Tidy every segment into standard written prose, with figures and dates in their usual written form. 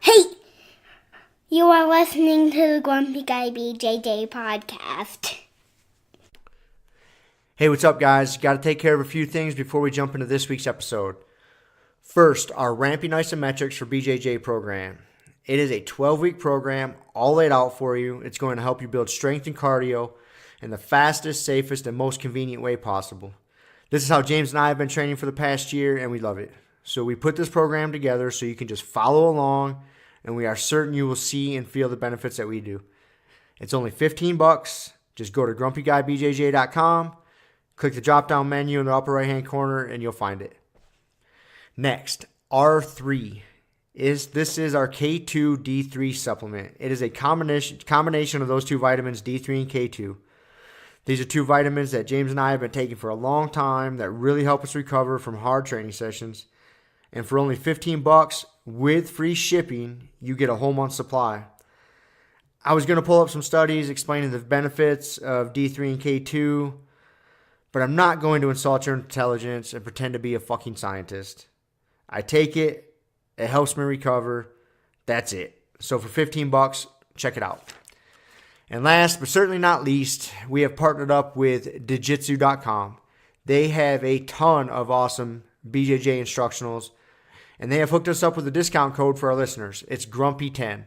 Hey! You are listening to the Grumpy Guy BJJ Podcast. Hey, what's up, guys? Got to take care of a few things before we jump into this week's episode. First, our Ramping Isometrics for BJJ program. It is a 12-week program, all laid out for you. It's going to help you build strength and cardio in the fastest, safest, and most convenient way possible. This is how James and I have been training for the past year, and we love it. So we put this program together so you can just follow along, and we are certain you will see and feel the benefits that we do. It's only $15. Just go to grumpyguybjj.com, click the drop-down menu in the upper right-hand corner, and you'll find it. Next, R3. This is our K2 D3 supplement. It is a combination of those two vitamins, D3 and K2. These are two vitamins that James and I have been taking for a long time that really help us recover from hard training sessions. And for only $15 with free shipping, you get a whole month supply. I was going to pull up some studies explaining the benefits of D3 and K2, but I'm not going to insult your intelligence and pretend to be a fucking scientist. I take it. It helps me recover. That's it. So for $15, check it out. And last but certainly not least, we have partnered up with Jiu-Jitsu.com. They have a ton of awesome BJJ instructionals, and they have hooked us up with a discount code for our listeners. It's Grumpy10.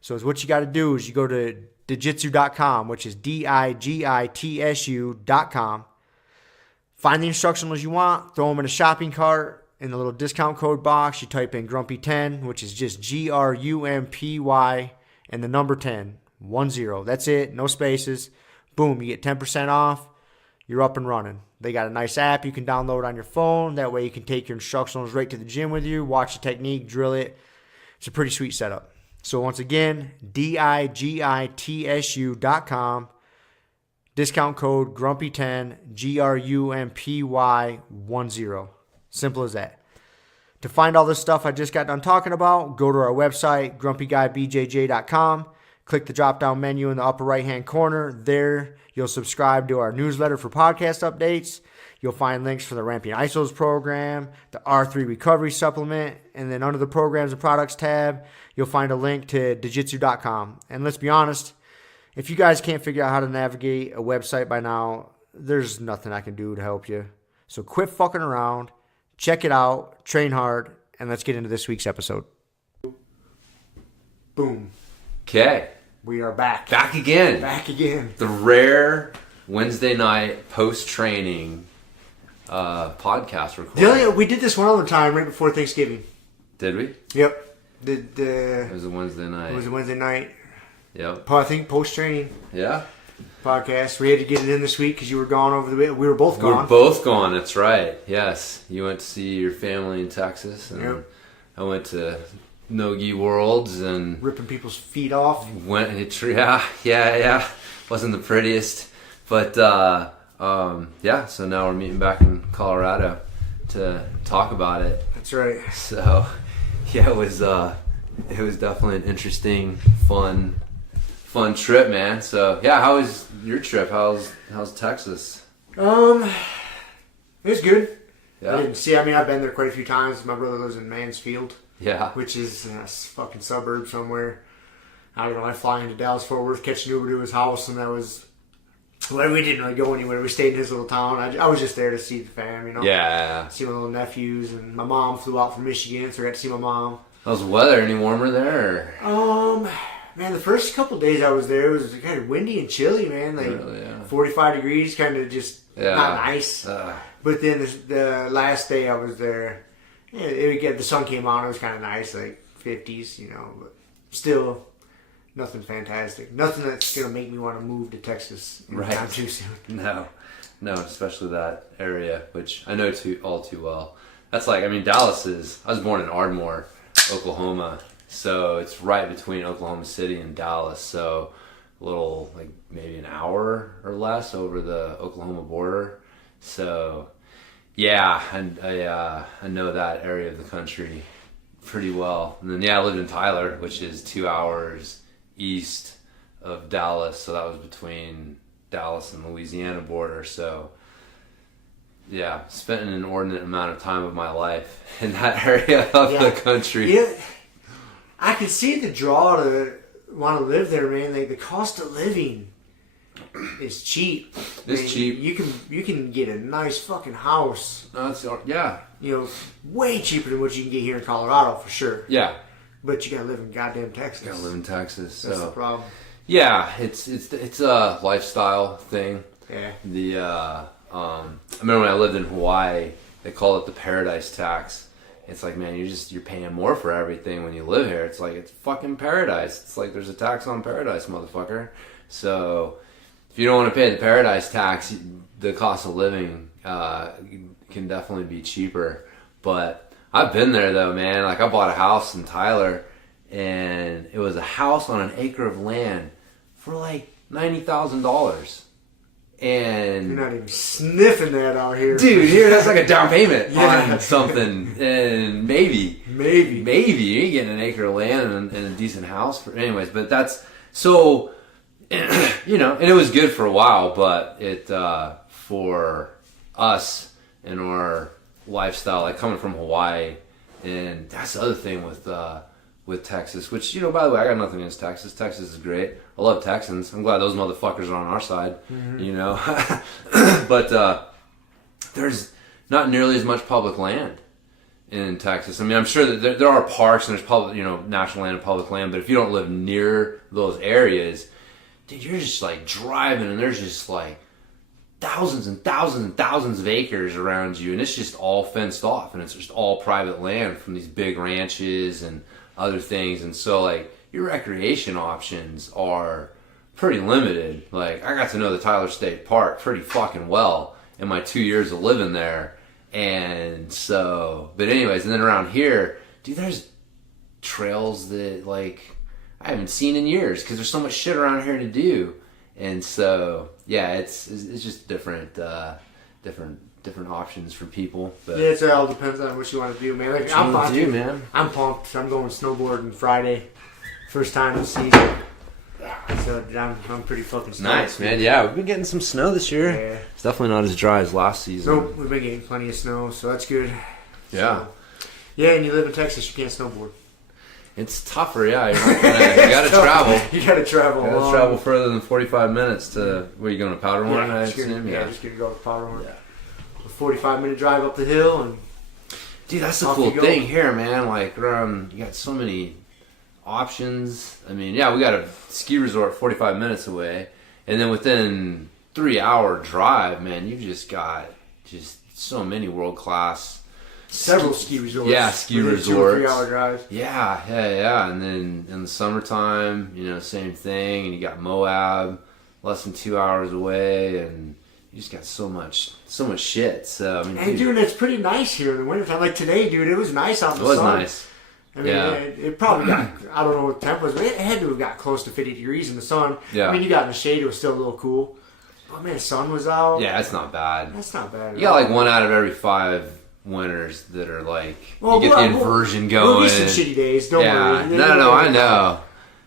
So what you got to do is you go to Jiu-Jitsu.com, which is DIGITSU.com. Find the instructionals you want, throw them in a shopping cart. In the little discount code box, you type in Grumpy10, which is just GRUMPY and the number 10, 10. That's it, no spaces. Boom, you get 10% off. You're up and running. They got a nice app you can download on your phone. That way you can take your instructionals right to the gym with you, watch the technique, drill it. It's a pretty sweet setup. So once again, DIGITSU.com. Discount code Grumpy10, GRUMPY10. Simple as that. To find all this stuff I just got done talking about, go to our website, grumpyguybjj.com. Click the drop-down menu in the upper right-hand corner. There, you'll subscribe to our newsletter for podcast updates. You'll find links for the Ramping Isos program, the R3 Recovery Supplement, and then under the Programs and Products tab, you'll find a link to Jiu-Jitsu.com. And let's be honest, if you guys can't figure out how to navigate a website by now, there's nothing I can do to help you. So quit fucking around, check it out, train hard, and let's get into this week's episode. Boom. Okay. We are back. Back again. Back again. The rare Wednesday night post-training podcast recording. We did this one other time right before Thanksgiving. Did we? Yep. It was a Wednesday night. It was a Wednesday night. Yep. I think post-training Yeah. podcast. We had to get it in this week because you were gone over the week. We were both gone. We were both gone, that's right. Yes. You went to see your family in Texas. And Yep. I went to NoGi Worlds and ripping people's feet off. Yeah. Wasn't the prettiest. But, so now we're meeting back in Colorado to talk about it. That's right. So, yeah, it was definitely an interesting, fun trip, man. So, yeah, how was your trip? How's Texas? It was good. Yeah. I've been there quite a few times. My brother lives in Mansfield. Yeah. Which is a fucking suburb somewhere. I don't know. I fly into Dallas Fort Worth, catch an Uber to his house, and that was. Well, we didn't really go anywhere. We stayed in his little town. I was just there to see the fam, you know. Yeah. See my little nephews, and my mom flew out from Michigan, so I got to see my mom. How's the weather? Any warmer there? Man, the first couple days I was there, it was kind of windy and chilly, man. Like really, yeah. 45 degrees, kind of just not nice. But then the last day I was there. Yeah, the sun came on. It was kind of nice, like 50s, you know. But still, nothing fantastic. Nothing that's gonna make me want to move to Texas anytime too soon. No, especially that area, which I know all too well. That's like, Dallas is. I was born in Ardmore, Oklahoma, so it's right between Oklahoma City and Dallas. So a little, like maybe an hour or less over the Oklahoma border. So. Yeah, I know that area of the country pretty well. And then, I lived in Tyler, which is 2 hours east of Dallas. So that was between Dallas and Louisiana border. So, yeah, spent an inordinate amount of time of my life in that area of the country. Yeah. I can see the draw to want to live there, man. Like the cost of living is cheap. It's cheap. You can get a nice fucking house. Yeah. You know, way cheaper than what you can get here in Colorado for sure. Yeah. But you gotta live in goddamn Texas. Gotta live in Texas. That's the problem. Yeah, it's a lifestyle thing. Yeah. I remember when I lived in Hawaii, they call it the paradise tax. It's like, man, you're paying more for everything when you live here. It's like, it's fucking paradise. It's like there's a tax on paradise, motherfucker. So if you don't want to pay the paradise tax, the cost of living can definitely be cheaper. But I've been there though, man. Like I bought a house in Tyler, and it was a house on an acre of land for like $90,000. And you're not even sniffing that out here. Dude, here that's like a down payment on something. And maybe you ain't getting an acre of land and a decent house. Anyways, but that's so, you know, and it was good for a while, but it for us and our lifestyle, like coming from Hawaii, and that's the other thing with Texas, which, you know, by the way, I got nothing against Texas. Texas is great. I love Texans. I'm glad those motherfuckers are on our side, you know. But there's not nearly as much public land in Texas. I mean, I'm sure that there are parks and there's public, you know, national land and public land, but if you don't live near those areas, dude, you're just like driving and there's just like thousands and thousands and thousands of acres around you, and it's just all fenced off, and it's just all private land from these big ranches and other things. And so like your recreation options are pretty limited. Like I got to know the Tyler State Park pretty fucking well in my 2 years of living there. And so, but anyways, and then around here, dude, there's trails that like I haven't seen in years because there's so much shit around here to do. And so yeah, it's just different options for people. But yeah, it all depends on what you want to do, man. Like, I'm pumped. I'm going snowboarding Friday, first time this season. So I'm pretty fucking stoked. Nice, man. Yeah, we've been getting some snow this year. Yeah. It's definitely not as dry as last season. Nope, we've been getting plenty of snow, so that's good. Yeah. So, yeah, and you live in Texas, you can't snowboard. It's tougher, yeah. You're not gonna, you gotta travel. You gotta travel. You gotta travel further than 45 minutes to where you going to Powderhorn? Yeah, just gonna go to Powderhorn. Yeah. A 45-minute drive up the hill, and dude, that's the cool thing here, man. Like around, you got so many options. I mean, yeah, we got a ski resort 45 minutes away, and then within 3-hour drive, man, you've just got just so many world class. Several ski resorts. Yeah, ski resorts. 2 or 3 hour drives. Yeah. And then in the summertime, you know, same thing. And you got Moab, less than 2 hours away, and you just got so much shit. So I mean, and dude, it's pretty nice here in the wintertime. Like today, dude, it was nice out in the sun. It was nice. I mean, it probably got, I don't know what the temp was, but it had to have got close to 50 degrees in the sun. Yeah. I mean, you got in the shade, it was still a little cool. But man, the sun was out. Yeah, it's not bad. That's not bad. You got like 1 out of every 5 winters that are like, you get the inversion going. There'll be some shitty days, don't worry. No,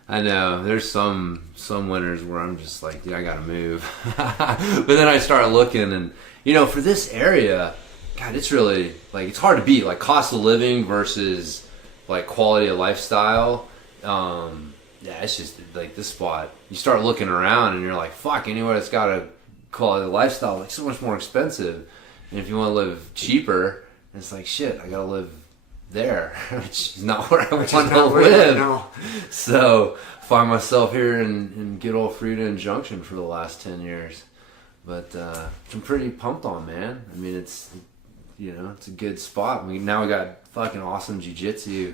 I know. There's some winters where I'm just like, dude, I gotta move. But then I start looking, and you know, for this area, God, it's really like, it's hard to beat. Like cost of living versus like quality of lifestyle. Yeah, it's just like this spot. You start looking around, and you're like, fuck, anywhere that's got a quality of lifestyle, like so much more expensive. And if you want to live cheaper, it's like, shit, I gotta live there, which is not where I want to live. No. So find myself here in good old Frida Junction for the last 10 years. But I'm pretty pumped on, man. I mean, it's, you know, it's a good spot. Now we got fucking awesome jiu-jitsu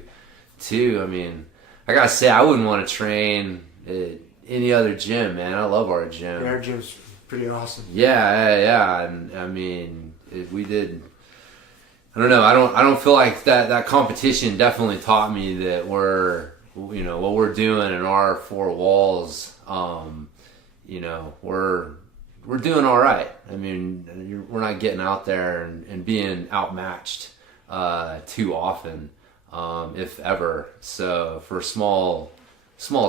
too. I mean, I gotta say, I wouldn't want to train at any other gym, man. I love our gym. Yeah, our gym's pretty awesome. Yeah. And I mean, if we did, I don't know. I don't feel like that competition definitely taught me that we're, you know, what we're doing in our 4 walls. You know, we're doing all right. I mean, we're not getting out there and being outmatched too often, if ever. So for a small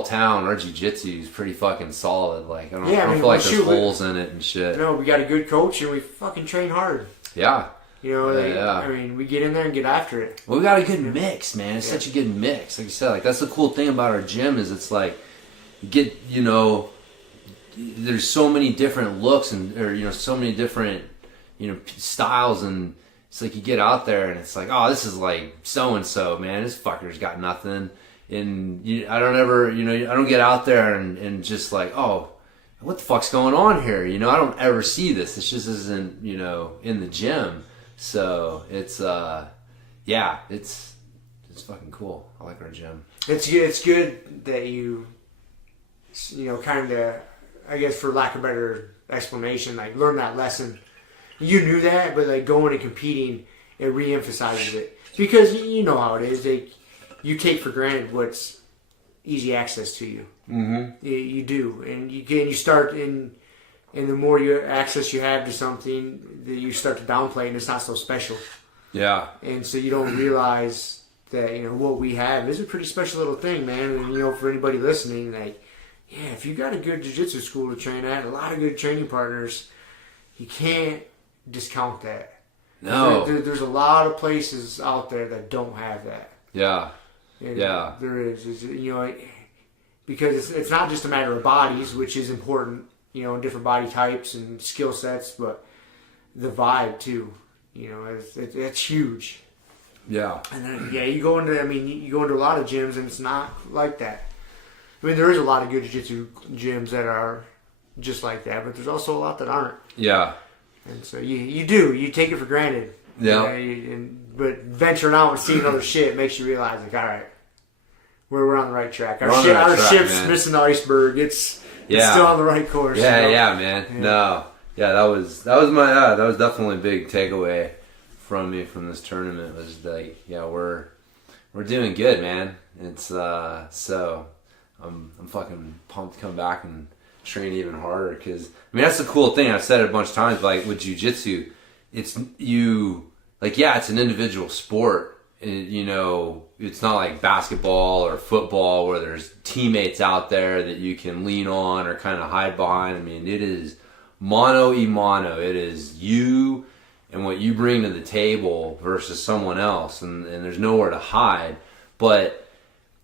town, our jiu-jitsu is pretty fucking solid. Like I don't feel like there's holes in it and shit. No, we got a good coach and we fucking train hard. Yeah. I mean, we get in there and get after it. Well, we got a good mix, man. It's such a good mix. Like you said, like that's the cool thing about our gym is it's like you get, there's so many different looks so many different, styles, and it's like you get out there and it's like, oh, this is like so and so, man. This fucker's got nothing, and I don't get out there and just like, oh, what the fuck's going on here? I don't ever see this. This just isn't, in the gym. So it's it's fucking cool. I like our gym. It's good that you kind of, I guess for lack of a better explanation, like learn that lesson. You knew that, but like going and competing, it re-emphasizes it, because you know how it is. You take for granted what's easy access to you. Mm-hmm. You do, and you start and the more access you have to something, you start to downplay, and it's not so special. Yeah. And so you don't realize that what we have is a pretty special little thing, man. And for anybody listening, like, yeah, if you got a good jiu-jitsu school to train at, a lot of good training partners, you can't discount that. No. There's a lot of places out there that don't have that. Yeah. And there is. Because it's not just a matter of bodies, which is important, different body types and skill sets, but the vibe too, it's huge. Yeah. And then, you go into a lot of gyms and it's not like that. I mean, there is a lot of good jiu-jitsu gyms that are just like that, but there's also a lot that aren't. Yeah. And so you take it for granted. Yeah. But venturing out and seeing other shit makes you realize, like, all right, we're on the right track. Our ship's missing the iceberg. It's still on the right course. Yeah, man. Yeah. No. Yeah, that was definitely a big takeaway from me from this tournament, was like, we're doing good, man. It's so I'm fucking pumped to come back and train even harder, because that's the cool thing. I've said it a bunch of times, like with jiu-jitsu, it's it's an individual sport. It's not like basketball or football where there's teammates out there that you can lean on or kind of hide behind. It is mano a mano. It is you and what you bring to the table versus someone else, and there's nowhere to hide. But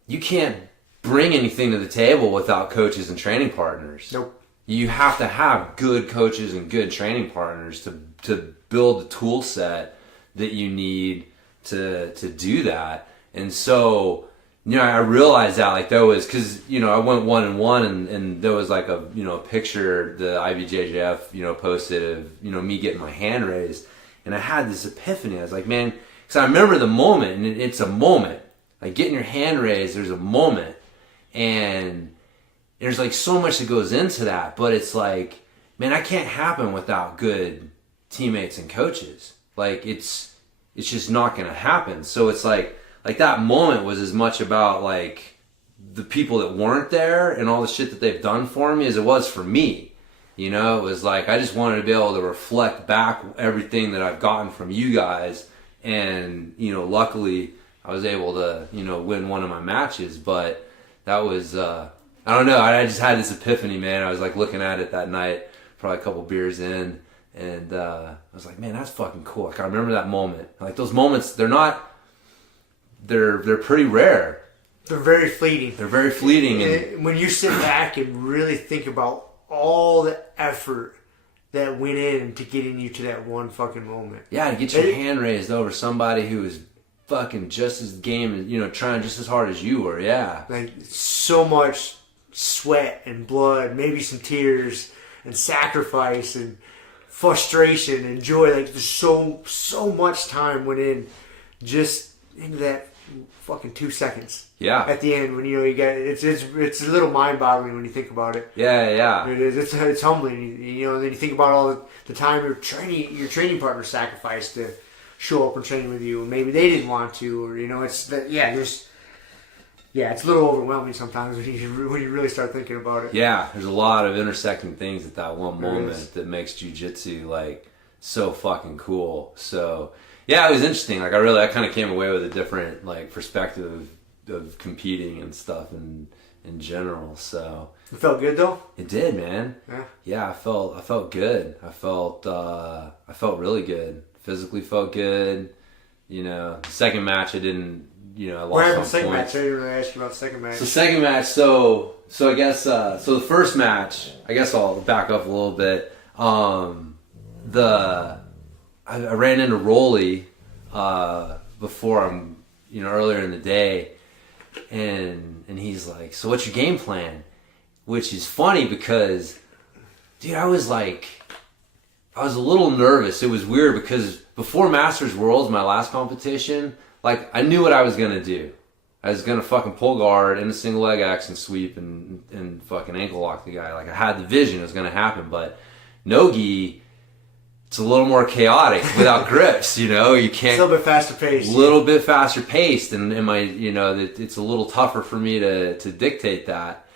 you can't bring anything to the table without coaches and training partners. Nope. You have to have good coaches and good training partners to build the tool set that you need to do that. And so, I realized that, like, there was, because, I went 1-1 and there was like a picture the IBJJF, posted of, me getting my hand raised. And I had this epiphany. I was like, man, because I remember the moment, and it's a moment. Like, getting your hand raised, there's a moment. And there's like so much that goes into that, but it's like, man, that can't happen without good teammates and coaches. Like, it's just not gonna happen. So it's like that moment was as much about like the people that weren't there and all the shit that they've done for me as it was for me. It was like, I just wanted to be able to reflect back everything that I've gotten from you guys, and luckily I was able to win one of my matches. But that was I don't know, I just had this epiphany, man. I was like looking at it that night, probably a couple beers in, and I was like, man, that's fucking cool. Like, I remember that moment. Like, those moments, they're pretty rare. They're very fleeting. They're very fleeting. And when you sit back and really think about all the effort that went into getting you to that one fucking moment. Yeah, to get your hand raised over somebody who is fucking just as game, trying just as hard as you were. Yeah. Like, so much sweat and blood, maybe some tears and sacrifice and frustration and joy. Like, there's so much time went in just into that fucking 2 seconds. Yeah. At the end, when you get it's a little mind-boggling when you think about it. Yeah. It is. It's humbling. And then you think about all the time your training partner sacrificed to show up and train with you, and maybe they didn't want to, or it's that. Yeah, it's a little overwhelming sometimes when you really start thinking about it. Yeah, there's a lot of intersecting things at that one moment that makes jiu-jitsu like so fucking cool. So yeah, it was interesting. Like, I kind of came away with a different like perspective of competing and stuff in general. So it felt good though. It did, man. Yeah, I felt good. I felt really good. physically felt good. The second match I didn't, I lost What happened some the second points. match? I didn't really ask you about the second match. So second match, so I guess so the first match, I guess I'll back up a little bit. I ran into Rolly before earlier in the day, and he's like, "So what's your game plan?" Which is funny because, dude, I was a little nervous. It was weird because before Masters Worlds, my last competition, like I knew what I was gonna do. I was gonna fucking pull guard in a single leg action sweep and fucking ankle lock the guy. Like I had the vision it was gonna happen, but NoGi, it's a little more chaotic without grips. You can't. It's a little bit faster paced. A little bit faster paced, and it's a little tougher for me to dictate that.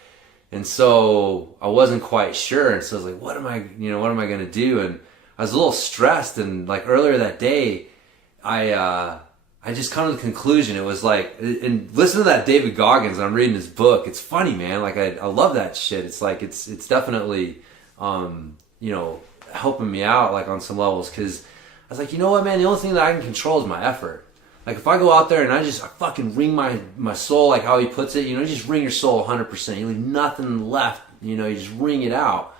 And so I wasn't quite sure, and so I was like, what am I gonna do? And I was a little stressed, and like earlier that day, I just come to the conclusion. It was like, and listen to that David Goggins. I'm reading his book. It's funny, man. Like I love that shit. It's like it's definitely helping me out like on some levels, because I was like, you know what, man? The only thing that I can control is my effort. Like if I go out there and I fucking wring my soul, like how he puts it, just wring your soul 100%. You leave nothing left. You just wring it out.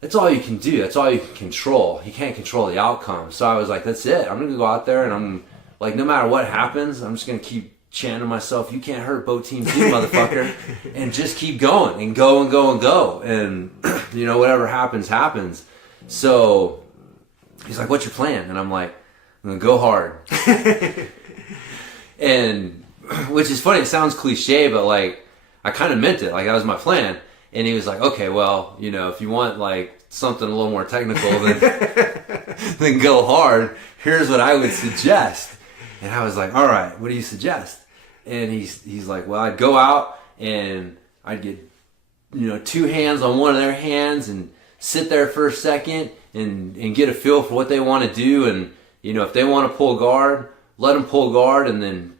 That's all you can do. That's all you can control. You can't control the outcome. So I was like, that's it. I'm gonna go out there and I'm like, no matter what happens, I'm just gonna keep chanting to myself, "You can't hurt both teams, you motherfucker," and just keep going and go and go and go. And whatever happens, happens. So he's like, "What's your plan?" And I'm like, "I'm gonna go hard." And which is funny, it sounds cliche, but like I kind of meant it. Like that was my plan. And he was like, "Okay, well, if you want like something a little more technical, then go hard. Here's what I would suggest." And I was like, "All right, what do you suggest?" And he's like, "Well, I'd go out and I'd get 2 hands on one of their hands and sit there for a second and get a feel for what they want to do, and if they want to pull guard, let them pull guard, and then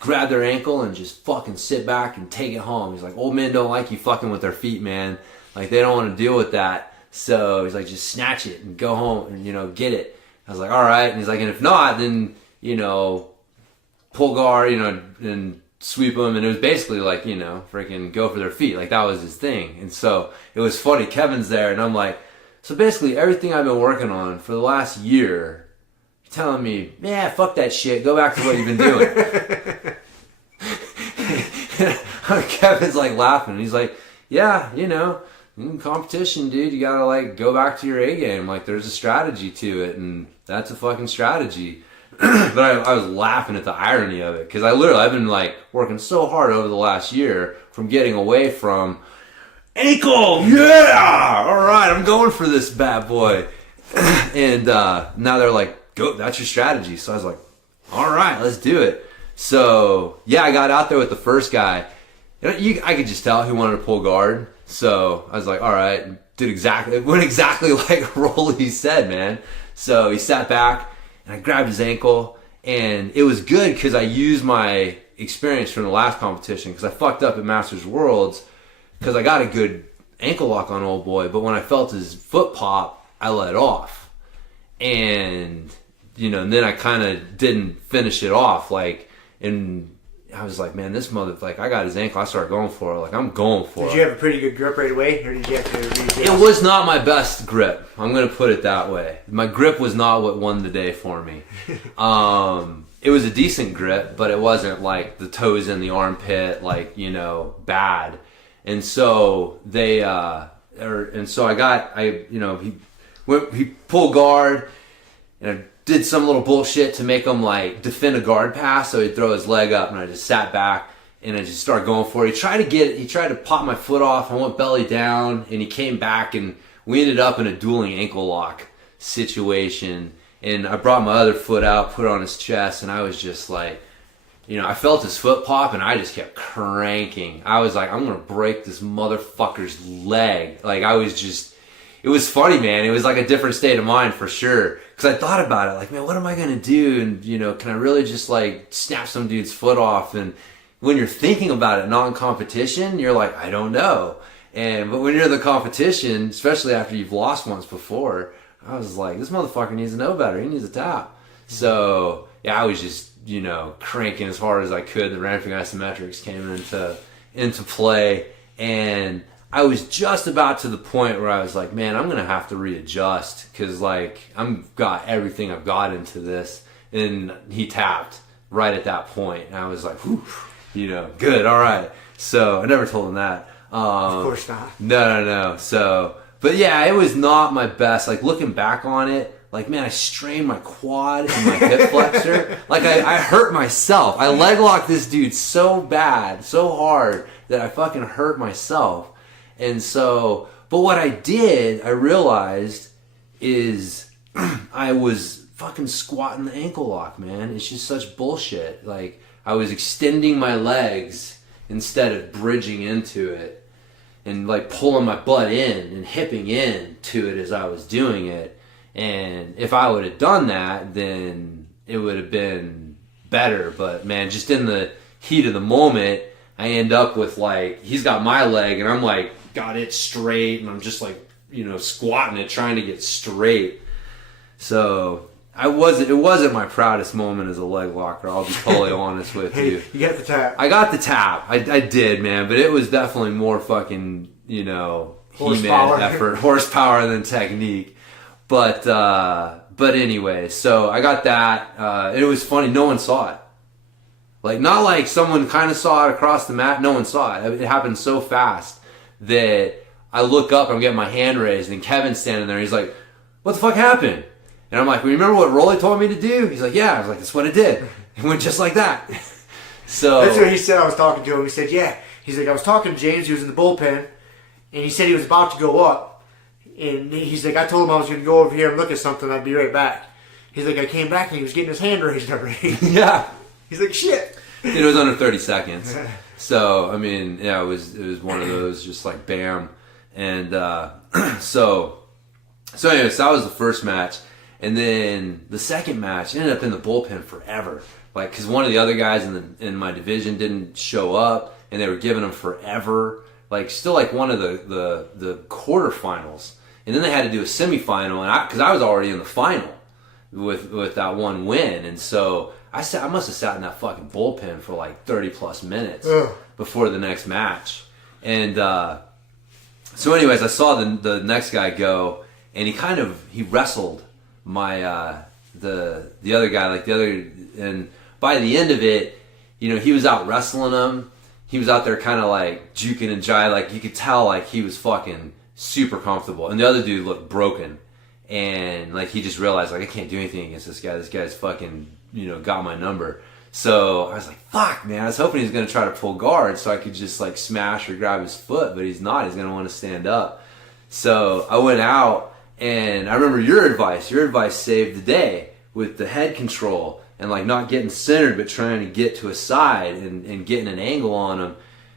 grab their ankle and just fucking sit back and take it home." He's like, "Old men don't like you fucking with their feet, man. Like they don't want to deal with that." So he's like, "Just snatch it and go home and get it." I was like, "All right." And he's like, "And if not, then pull guard, and sweep them." And it was basically like, freaking go for their feet. Like that was his thing. And so it was funny. Kevin's there, and I'm like, so basically everything I've been working on for the last year, you're telling me, "Yeah, fuck that shit. Go back to what you've been doing." Kevin's like laughing. He's like, "Yeah, in competition, dude, you gotta like go back to your A game. Like there's a strategy to it, and that's a fucking strategy." But I was laughing at the irony of it, because I've been like working so hard over the last year from getting away from ankle. Yeah, all right, I'm going for this bad boy. And now they're like, "Go, that's your strategy." So I was like, "All right, let's do it." So yeah, I got out there with the first guy. I could just tell he wanted to pull guard. So I was like, "All right," it went exactly like Rolly said, man. So he sat back, and I grabbed his ankle, and it was good because I used my experience from the last competition, because I fucked up at Masters Worlds because I got a good ankle lock on old boy, but when I felt his foot pop, I let off. And, and then I kind of didn't finish it off, and I was like, man, this motherfucker, I got his ankle, I started going for it, I'm going for it. Did you have a pretty good grip right away, or did you have to readjust? It was not my best grip. I'm going to put it that way. My grip was not what won the day for me. It was a decent grip, but it wasn't like the toes in the armpit, bad. And so he pulled guard, and I did some little bullshit to make him like defend a guard pass, so he'd throw his leg up, and I just sat back and I just started going for it. He tried to pop my foot off. I went belly down, and he came back, and we ended up in a dueling ankle lock situation. And I brought my other foot out, put it on his chest, and I was just like, I felt his foot pop, and I just kept cranking. I was like, I'm gonna break this motherfucker's leg. It was funny, man. It was like a different state of mind for sure. Because I thought about it, like, man, what am I going to do? And, can I really just, snap some dude's foot off? And when you're thinking about it, not in competition, you're like, I don't know. But when you're in the competition, especially after you've lost once before, I was like, this motherfucker needs to know better. He needs a tap. So, yeah, I was just, cranking as hard as I could. The ramping isometrics came into play. And I was just about to the point where I was like, man, I'm going to have to readjust because, like, I've got everything I've got into this. And he tapped right at that point. And I was like, whew, good, all right. So I never told him that. Of course not. No. So, but yeah, it was not my best. Like, looking back on it, like, man, I strained my quad and my hip flexor. Like, I hurt myself. I leg locked this dude so bad, so hard, that I fucking hurt myself. And so, but what I realized is I was fucking squatting the ankle lock, man. It's just such bullshit. Like, I was extending my legs instead of bridging into it and, like, pulling my butt in and hipping in to it as I was doing it. And if I would have done that, then it would have been better. But, man, just in the heat of the moment, I end up with, like, he's got my leg and I'm, like, got it straight and I'm just, like, squatting it, trying to get straight. So it wasn't my proudest moment as a leg locker. I'll be totally honest with you. You got the tap. I got the tap. I did, man. But it was definitely more fucking, He-Man effort, horsepower than technique. But anyway, so I got that. It was funny. No one saw it. Like, not like someone kind of saw it across the mat. No one saw it. It happened so fast that I look up, I'm getting my hand raised, and Kevin's standing there. He's like, what the fuck happened? And I'm like, well, remember what Rolly told me to do? He's like, yeah. I was like, that's what I did. It went just like that. So that's what he said. I was talking to him. He said, yeah. He's like, I was talking to James. He was in the bullpen, and he said he was about to go up. And he's like, I told him I was going to go over here and look at something. I'd be right back. He's like, I came back, and he was getting his hand raised already. Yeah. He's like, shit. It was under 30 seconds. So, I mean, yeah, it was one of those, just like, bam. And so anyways, that was the first match. And then the second match ended up in the bullpen forever. Like, because one of the other guys in my division didn't show up, and they were giving him forever. Like, still like one of the quarterfinals. And then they had to do a semifinal, and because I was already in the final with that one win. And so I must have sat in that fucking bullpen for like 30 plus minutes before the next match. And so anyways, I saw the next guy go, and he wrestled my the other guy, and by the end of it, he was out wrestling him. He was out there kind of like juking and jiving, like you could tell like he was fucking super comfortable. And the other dude looked broken, and like he just realized like I can't do anything against this guy. This guy's fucking got my number. So I was like, fuck, man. I was hoping he was gonna try to pull guard so I could just like smash or grab his foot, but he's not. He's gonna want to stand up. So I went out, and I remember your advice. Your advice saved the day with the head control and like not getting centered, but trying to get to a side and getting an angle on him.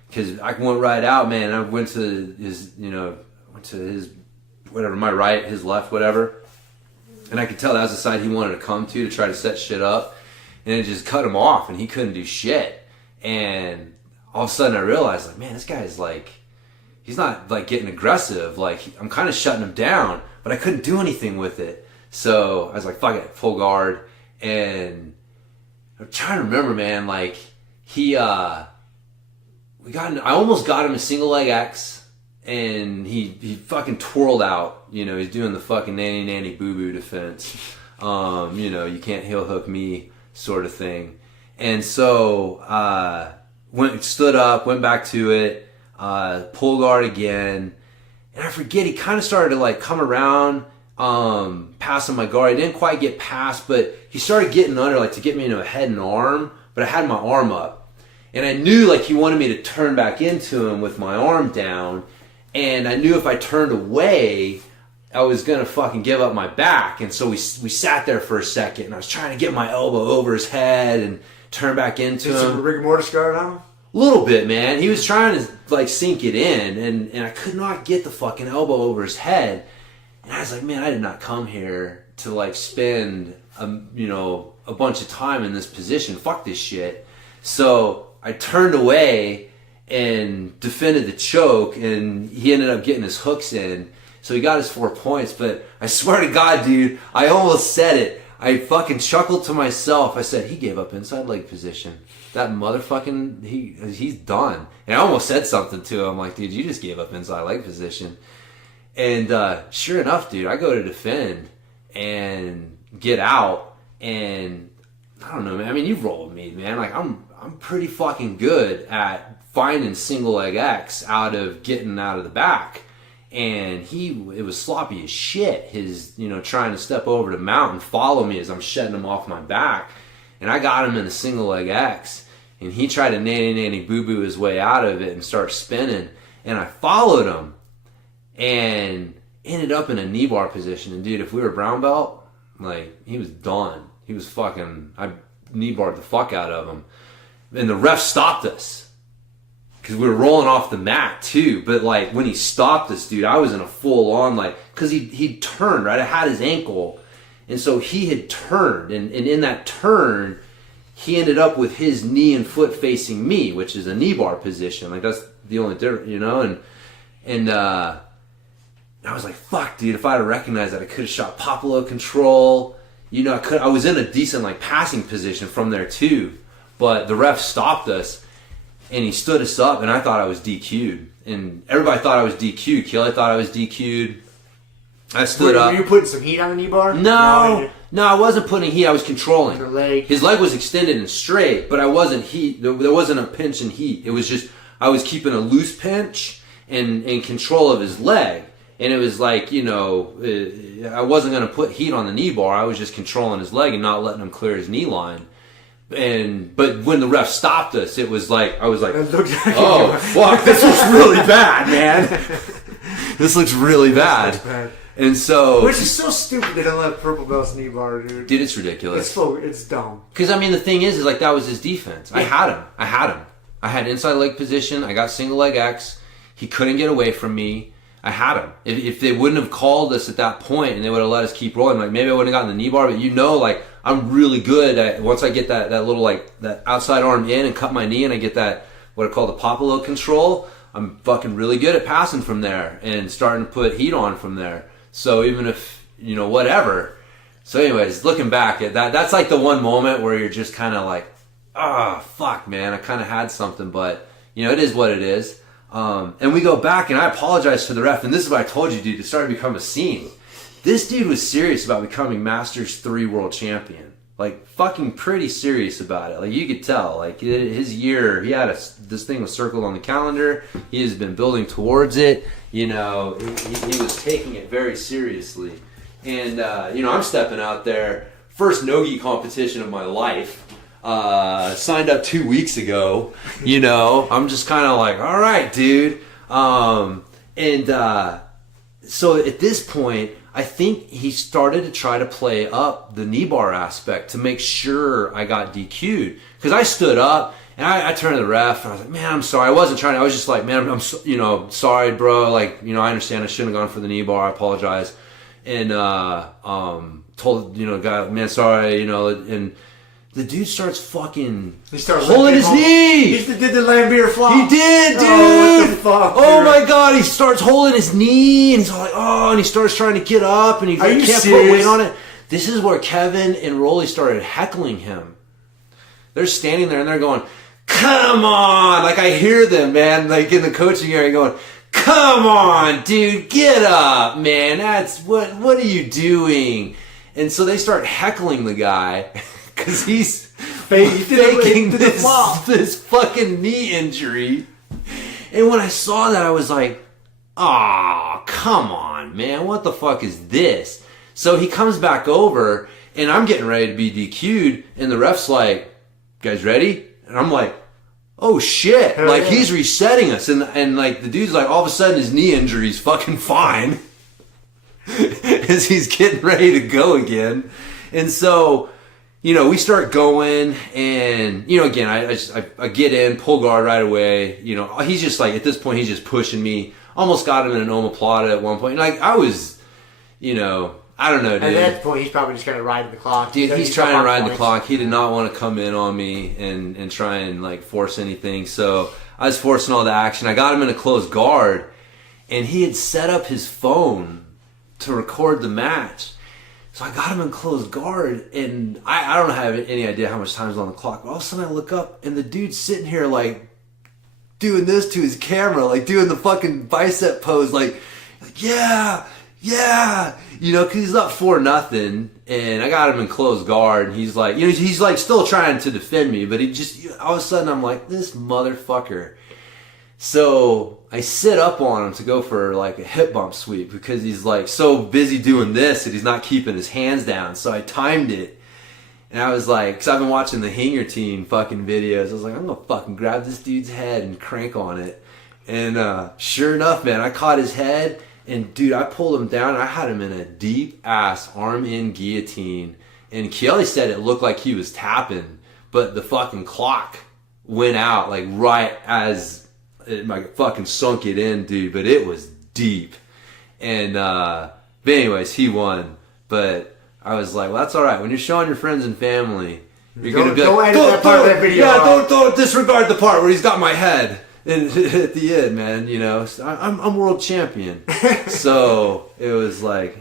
Because I went right out, man. And I went to his whatever, my right, his left, whatever. And I could tell that was the side he wanted to come to try to set shit up. And it just cut him off, and he couldn't do shit. And all of a sudden I realized, like, man, this guy's like, he's not like getting aggressive. Like, I'm kind of shutting him down, but I couldn't do anything with it. So I was like, fuck it, full guard. And I'm trying to remember, man, like I almost got him a single leg X, and he fucking twirled out. He's doing the fucking nanny boo boo defense. You can't heel hook me sort of thing. And so stood up, went back to it, pull guard again, and I forget, he kind of started to like come around, passing my guard. I didn't quite get past, but he started getting under, like to get me into a head and arm, but I had my arm up. And I knew like he wanted me to turn back into him with my arm down, and I knew if I turned away, I was gonna fucking give up my back. And so we sat there for a second, and I was trying to get my elbow over his head and turn back into him. Some rigor mortis guard on him? A little bit, man. He was trying to like sink it in, and I could not get the fucking elbow over his head. And I was like, man, I did not come here to like spend a bunch of time in this position. Fuck this shit. So I turned away and defended the choke, and he ended up getting his hooks in. So he got his 4 points, but I swear to God, dude, I almost said it. I fucking chuckled to myself. I said, he gave up inside leg position. That motherfucking, he's done. And I almost said something to him, like, dude, you just gave up inside leg position. And sure enough, dude, I go to defend and get out, and I don't know, man. I mean, you've rolled with me, man. Like, I'm pretty fucking good at finding single leg X out of getting out of the back. And it was sloppy as shit. His, trying to step over to mount and follow me as I'm shedding him off my back. And I got him in a single leg X. And he tried to nanny boo-boo his way out of it and start spinning. And I followed him and ended up in a knee bar position. And dude, if we were brown belt, like, he was done. He was fucking, I knee barred the fuck out of him. And the ref stopped us. Because we were rolling off the mat too, but like when he stopped us, dude, I was in a full on, like, because he turned, right? I had his ankle, and so he had turned, and in that turn, he ended up with his knee and foot facing me, which is a knee bar position. Like, that's the only difference, and I was like, fuck, dude, if I'd have recognized that, I could have shot Popolo control. I was in a decent, like, passing position from there too, but the ref stopped us. And he stood us up, and I thought I was DQ'd. And everybody thought I was DQ'd. Kelly thought I was DQ'd. I stood up. Were you putting some heat on the knee bar? No, I wasn't putting heat. I was controlling. Your leg. His leg was extended and straight, but I wasn't heat. There wasn't a pinch and heat. It was just, I was keeping a loose pinch and control of his leg. And it was like, I wasn't going to put heat on the knee bar. I was just controlling his leg and not letting him clear his knee line. But when the ref stopped us, it was like, I was like, oh fuck, this looks really bad, man. This looks really bad. And so, which is so stupid they don't let purple belts knee bar, dude. Dude, it's ridiculous. It's dumb. Because I mean, the thing is like, that was his defense. Yeah. I had him. I had inside leg position. I got single leg X. He couldn't get away from me. I had him. If they wouldn't have called us at that point and they would have let us keep rolling, like, maybe I wouldn't have gotten the knee bar, but like, I'm really good at, once I get that little, like, that outside arm in and cut my knee and I get that, what I call the Popolo control, I'm fucking really good at passing from there and starting to put heat on from there. So even if, whatever. So anyways, looking back at that, that's like the one moment where you're just kind of like, fuck, man, I kind of had something, but, it is what it is. And we go back, and I apologize to the ref, and this is what I told you, dude, it started to become a scene. This dude was serious about becoming Masters 3 world champion. Like, fucking pretty serious about it. Like, you could tell. Like, his year, he had this thing was circled on the calendar. He has been building towards it. He was taking it very seriously. And, I'm stepping out there. First NoGi competition of my life. Signed up 2 weeks ago. I'm just kind of like, all right, dude. So at this point, I think he started to try to play up the knee bar aspect to make sure I got DQ'd. Because I stood up and I turned to the ref and I was like, man, I'm sorry. I wasn't trying to. I was just like, man, I'm sorry, bro. Like, I understand I shouldn't have gone for the knee bar. I apologize. And told the guy, man, sorry. And the dude starts fucking holding his knee. He did the Lambier flop. He did, dude. Oh, what the fuck, dude? Oh my god, he starts holding his knee and he's all like, and he starts trying to get up and he can't put weight on it. This is where Kevin and Rolly started heckling him. They're standing there and they're going, come on. Like, I hear them, man, like in the coaching area going, come on, dude, get up, man. That's what are you doing? And so they start heckling the guy. Because he's faking this fucking knee injury. And when I saw that, I was like, come on, man. What the fuck is this? So he comes back over, and I'm getting ready to be DQ'd, and the ref's like, guys ready? And I'm like, oh, shit. Hell like, yeah. He's resetting us. And like, the dude's like, all of a sudden, his knee injury's fucking fine. As he's getting ready to go again. And so, we start going, and, again, I get in, pull guard right away. He's just like, at this point, he's just pushing me. Almost got him in an omoplata at one point. Like, I was, I don't know, dude. At that point, he's probably just kind of riding the clock. Dude, he's trying to ride the clock. He did not want to come in on me and try and, like, force anything. So I was forcing all the action. I got him in a closed guard, and he had set up his phone to record the match. So I got him in closed guard, and I don't have any idea how much time's on the clock, but all of a sudden I look up, and the dude's sitting here, like, doing this to his camera, like, doing the fucking bicep pose, like yeah, because he's up 4-0, and I got him in closed guard, and he's like, he's like still trying to defend me, but he just, all of a sudden I'm like, this motherfucker. So I sit up on him to go for like a hip bump sweep because he's like so busy doing this that he's not keeping his hands down. So I timed it, and I was like, because I've been watching the Hanger Team fucking videos, I was like, I'm gonna fucking grab this dude's head and crank on it. And sure enough, man, I caught his head, and dude, I pulled him down, and I had him in a deep ass arm in guillotine. And Kelly said it looked like he was tapping, but the fucking clock went out like right as it like fucking sunk it in, dude, but it was deep. And but anyways, he won. But I was like, well, that's all right. When you're showing your friends and family, you're gonna be like, don't disregard the part where he's got my head at the end, man. I'm world champion. So it was like,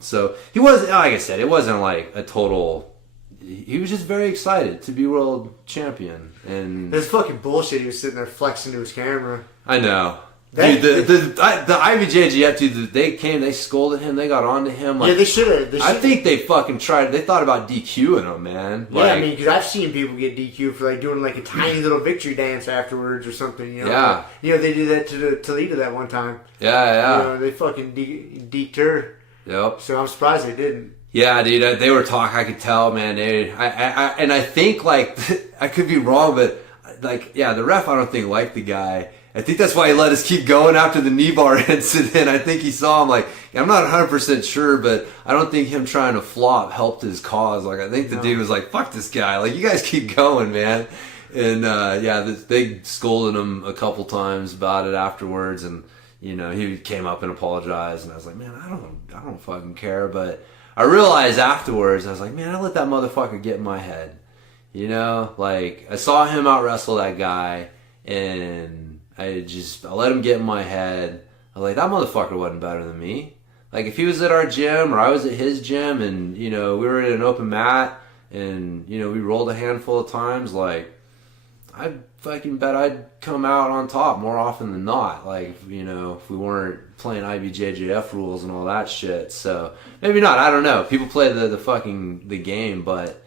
so he was, like I said, it wasn't like a total. He was just very excited to be world champion, and it's fucking bullshit. He was sitting there flexing to his camera. I know. Dude, the IBJJF dude, they scolded him, they got onto him. Like, yeah, they should have. I think they fucking tried. They thought about DQing him, man. Yeah, I mean, because I've seen people get DQ'd for like doing like a tiny little victory dance afterwards or something. Yeah. They did that to Toledo that one time. Yeah. They fucking deked her. Yep. So I'm surprised they didn't. Yeah, dude, they were talking. I could tell, man. And I think like I could be wrong, but like, yeah, the ref I don't think liked the guy. I think that's why he let us keep going after the knee bar incident. I think he saw him like, I'm not 100% sure, but I don't think him trying to flop helped his cause. Like, I think the dude was like, fuck this guy. Like, you guys keep going, man. And they scolded him a couple times about it afterwards, and he came up and apologized, and I was like, man, I don't fucking care. But I realized afterwards, I was like, man, I let that motherfucker get in my head. Like, I saw him out wrestle that guy, and I let him get in my head. I was like, that motherfucker wasn't better than me. Like, if he was at our gym or I was at his gym and, we were in an open mat and, we rolled a handful of times, like, I fucking bet I'd come out on top more often than not. Like, if we weren't playing IBJJF rules and all that shit. So, maybe not. I don't know. People play the game, but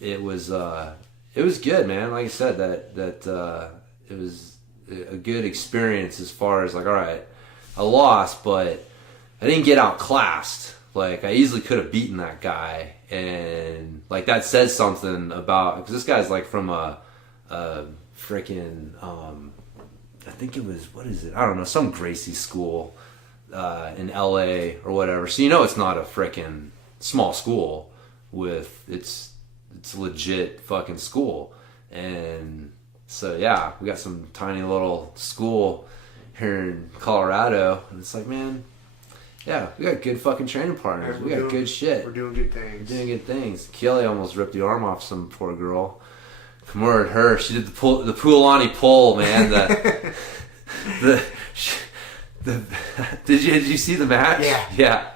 it was good, man. Like I said, that it was a good experience as far as like, all right, I lost, but I didn't get outclassed. Like, I easily could have beaten that guy, and like that says something about, because this guy's like from a freaking I think it was, what is it? I don't know, some Gracie school in LA or whatever. So it's not a freaking small school with it's legit fucking school. And so yeah, we got some tiny little school here in Colorado, and it's like, man, yeah, we got good fucking training partners. Yeah, we got good shit. We're doing good things. Kelly almost ripped the arm off some poor girl. Kimura, her, she did the Puolani pull, man. Did you see the match? Yeah.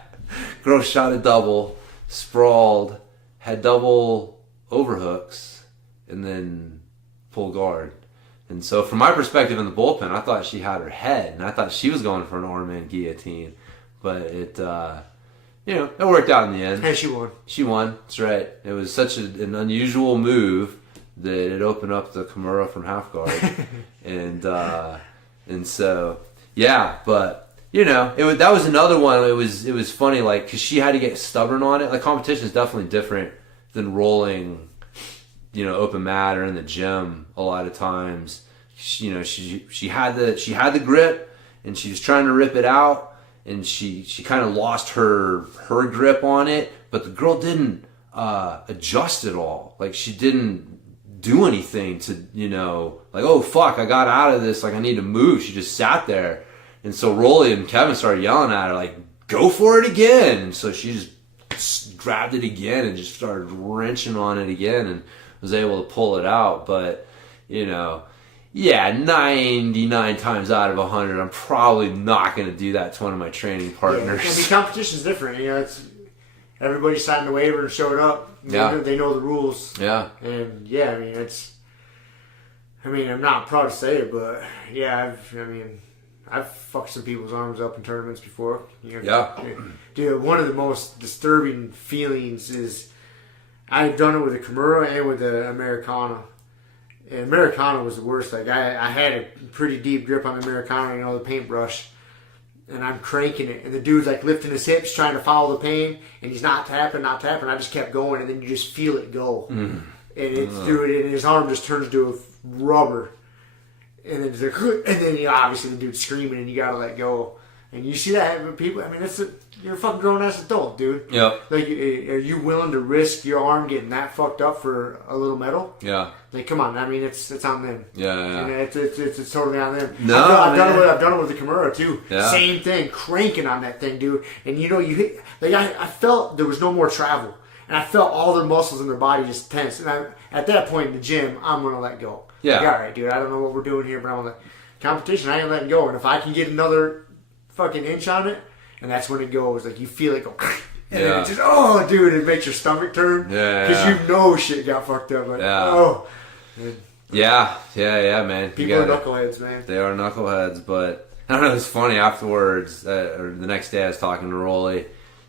Girl shot a double, sprawled, had double overhooks, and then pull guard. And so from my perspective in the bullpen, I thought she had her head, and I thought she was going for an arm in guillotine. But it, it worked out in the end. And she won. She won. That's right. It was such an unusual move that it opened up the Kimura from half guard, and so yeah. But that was another one. It was funny, like, because she had to get stubborn on it. Like, competition is definitely different than rolling, open mat or in the gym. A lot of times, she had the grip, and she was trying to rip it out. And she kind of lost her grip on it, but the girl didn't adjust at all. Like, she didn't do anything to, like, oh fuck, I got out of this, like, I need to move. She just sat there. And so Rolly and Kevin started yelling at her, like, go for it again. And so she just grabbed it again and just started wrenching on it again and was able to pull it out. But, yeah, 99 times out of 100, I'm probably not going to do that to one of my training partners. Yeah, I mean, competition's different. It's everybody signed the waiver and showed up. They know the rules. Yeah. And I mean, I'm not proud to say it, but yeah, I've fucked some people's arms up in tournaments before. Dude, one of the most disturbing feelings is I've done it with a Kimura and with the Americana. And Americana was the worst. Like I had a pretty deep grip on the Americana, the paintbrush, and I'm cranking it, and the dude's like lifting his hips, trying to follow the pain, and he's not tapping. I just kept going, and then you just feel it go, and it's and his arm just turns to a rubber, and then obviously the dude's screaming, and you gotta let go, and you see that happen with people. I mean, you're a fucking grown ass adult, dude. Yep. Like, are you willing to risk your arm getting that fucked up for a little metal? Yeah. Like, come on. I mean, it's on them. Yeah. And it's totally on them. No, I've done it with the Kimura too. Yeah. Same thing, cranking on that thing, dude. And you hit. Like I felt there was no more travel, and I felt all their muscles in their body just tense. And at that point in the gym, I'm gonna let go. Yeah. Like, all right, dude. I don't know what we're doing here, but I'm gonna competition. I ain't letting go. And if I can get another fucking inch on it. And that's when it goes, like, you feel it go, and then it just, oh, dude, it makes your stomach turn. Yeah. Because shit got fucked up. Like, oh. Yeah, man. People are knuckleheads, man. They are knuckleheads, but I don't know, it's funny afterwards, or the next day I was talking to Rolly,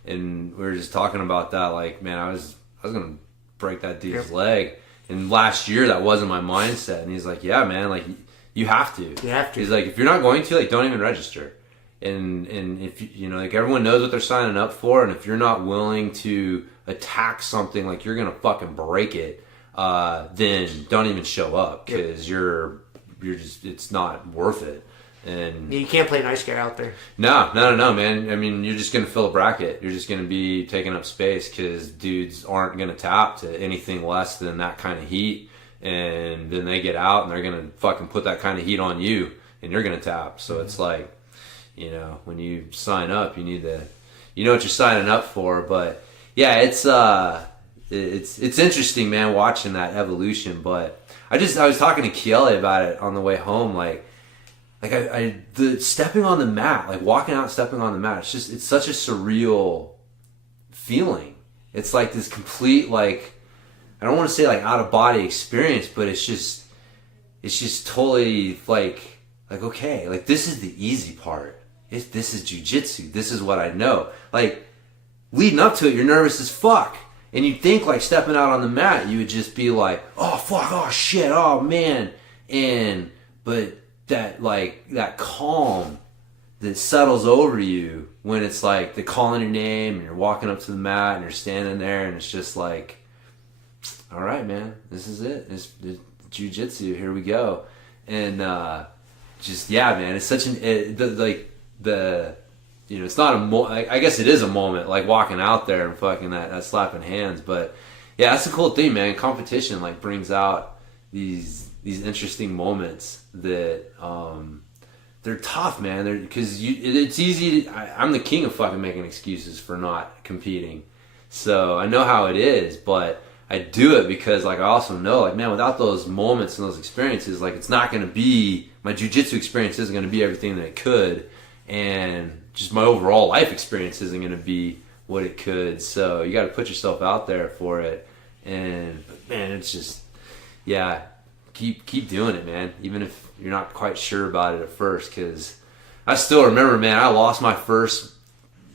and we were just talking about that, like, man, I was going to break that dude's leg. And last year, that wasn't my mindset. And he's like, yeah, man, like, you have to. You have to. He's like, if you're not going to, like, don't even register. And if like everyone knows what they're signing up for, and if you're not willing to attack something like you're gonna fucking break it, then don't even show up because you're just, it's not worth it. And you can't play nice guy out there. No, man. I mean, you're just gonna fill a bracket. You're just gonna be taking up space because dudes aren't gonna tap to anything less than that kind of heat, and then they get out and they're gonna fucking put that kind of heat on you, and you're gonna tap. So it's like, when you sign up, you need to, what you're signing up for. But yeah, it's interesting, man, watching that evolution. But I was talking to Kiele about it on the way home, the stepping on the mat, like walking out and stepping on the mat, it's such a surreal feeling. It's like this complete, like, I don't want to say like out of body experience, but it's just totally like okay, like this is the easy part. This is jiu-jitsu. This is what I know. Like, leading up to it, you're nervous as fuck. And you'd think, like, stepping out on the mat, you would just be like, oh, fuck, oh, shit, oh, man. But that calm that settles over you when it's like they're calling your name and you're walking up to the mat and you're standing there and it's just like, all right, man, this is it. It's jiu-jitsu. Here we go. And man, it's such it's not I guess it is a moment, like walking out there and fucking that slapping hands. But yeah, that's the cool thing, man. Competition like brings out these interesting moments that they're tough, man. Because it's easy. I'm the king of fucking making excuses for not competing. So I know how it is, but I do it because like I also know, like, man, without those moments and those experiences, like it's not going to be, my jiu-jitsu experience isn't going to be everything that it could, and just my overall life experience isn't going to be what it could. So you got to put yourself out there for it. But man, it's just, keep doing it, man. Even if you're not quite sure about it at first, because I still remember, man, I lost my first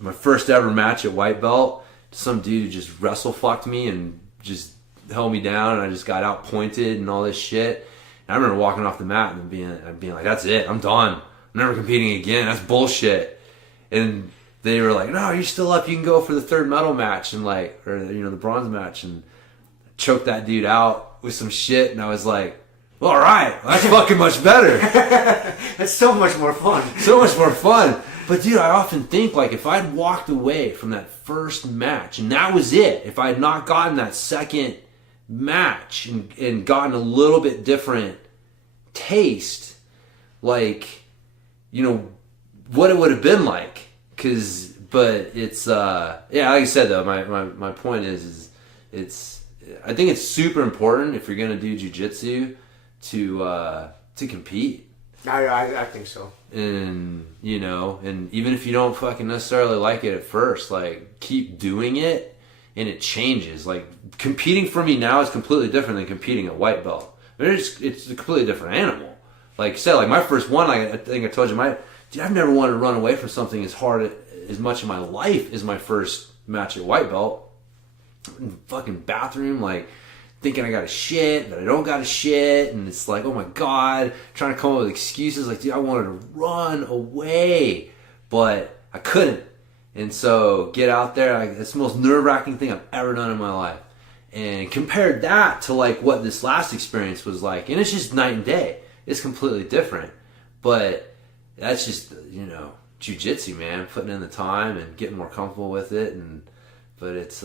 ever match at white belt to some dude who just wrestle fucked me and just held me down, and I just got out pointed and all this shit. And I remember walking off the mat and being like, that's it, I'm done. I'm never competing again. That's bullshit. And they were like, no, you're still up. You can go for the third medal match or the bronze match, and choked that dude out with some shit. And I was like, well, all right, that's fucking much better. That's so much more fun. So much more fun. But dude, I often think, like, if I'd walked away from that first match and that was it, if I had not gotten that second match and gotten a little bit different taste, like, what it would have been like. But it's, like I said, though, my point is I think it's super important if you're going to do jiu-jitsu to to compete. I think so. And, you know, and even if you don't fucking necessarily like it at first, like, keep doing it, and it changes. Like, competing for me now is completely different than competing at white belt. I mean, it's a completely different animal. Like you said, like, my first one, like, I think I told you, dude, I've never wanted to run away from something as much in my life as my first match at white belt. In the fucking bathroom, like, thinking I got a shit, but I don't got a shit, and it's like, oh my god, trying to come up with excuses, like, dude, I wanted to run away, but I couldn't. And so, get out there, like, it's the most nerve-wracking thing I've ever done in my life. And compared that to, like, what this last experience was like, and it's just night and day. It's completely different. But that's just, you know, jiu-jitsu, man, putting in the time and getting more comfortable with it, but it's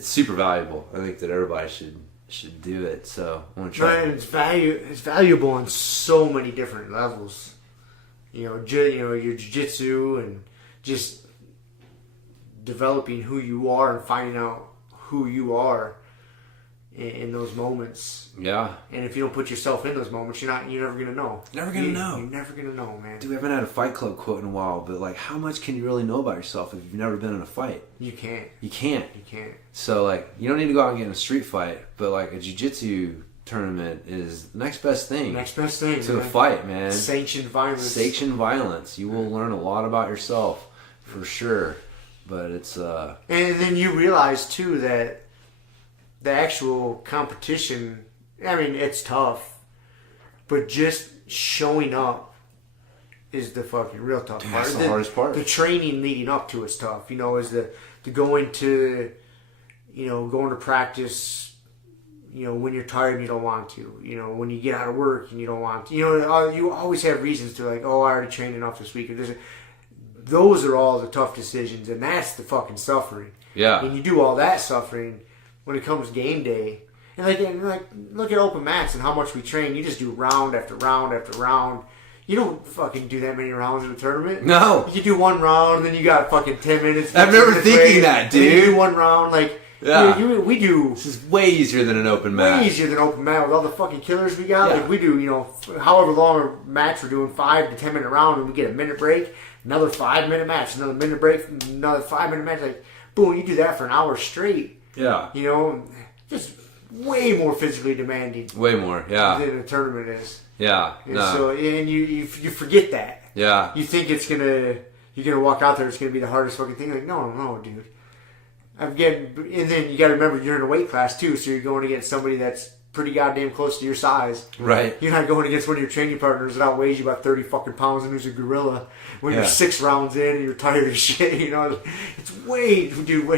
super valuable. I think that everybody should do it. So I want to try. Right, it's valuable on so many different levels. You know, your jiu-jitsu and just developing who you are and finding out who you are in those moments. Yeah. And if you don't put yourself in those moments, you're never gonna know. Never gonna know. You're never gonna know, man. Dude, we haven't had a Fight Club quote in a while, but like, how much can you really know about yourself if you've never been in a fight? You can't. You can't. You can't. So like, you don't need to go out and get in a street fight, but like a jiu-jitsu tournament is the next best thing. Next best thing to a fight, man. Sanctioned violence. Sanctioned violence. You will learn a lot about yourself for sure. But it's and then you realize too that the actual competition, I mean, it's tough, but just showing up is the fucking real tough part. That's the hardest part. The training leading up to it's tough, you know, is the going to practice, you know, when you're tired and you don't want to, you know, when you get out of work and you don't want to, you know, you always have reasons to, like, oh, I already trained enough this week. Those are all the tough decisions, and that's the fucking suffering. Yeah. And you do all that suffering when it comes game day. And like look at open mats and how much we train. You just do round after round after round. You don't fucking do that many rounds in a tournament. No. You do one round, and then you got fucking 10 minutes. I remember thinking that, dude. You do one round, like, yeah. We do. This is way easier than an open mat. Way easier than open mat with all the fucking killers we got. Yeah. Like, we do, you know, however long a match we're doing, 5 to 10 minute round, and we get a minute break, another 5 minute match, another minute break, another 5 minute match. Like, boom, you do that for an hour straight. Yeah. You know, just way more physically demanding. Way more, yeah. Than a tournament is. Yeah. And no. so, and you forget that. Yeah. You think you're gonna walk out there, it's gonna be the hardest fucking thing. Like, no, dude. And then you gotta remember you're in a weight class too, so you're going against somebody that's pretty goddamn close to your size. Right. You're not going against one of your training partners that outweighs you about 30 fucking pounds and who's a gorilla when you're 6 rounds in and you're tired as shit. You know, it's way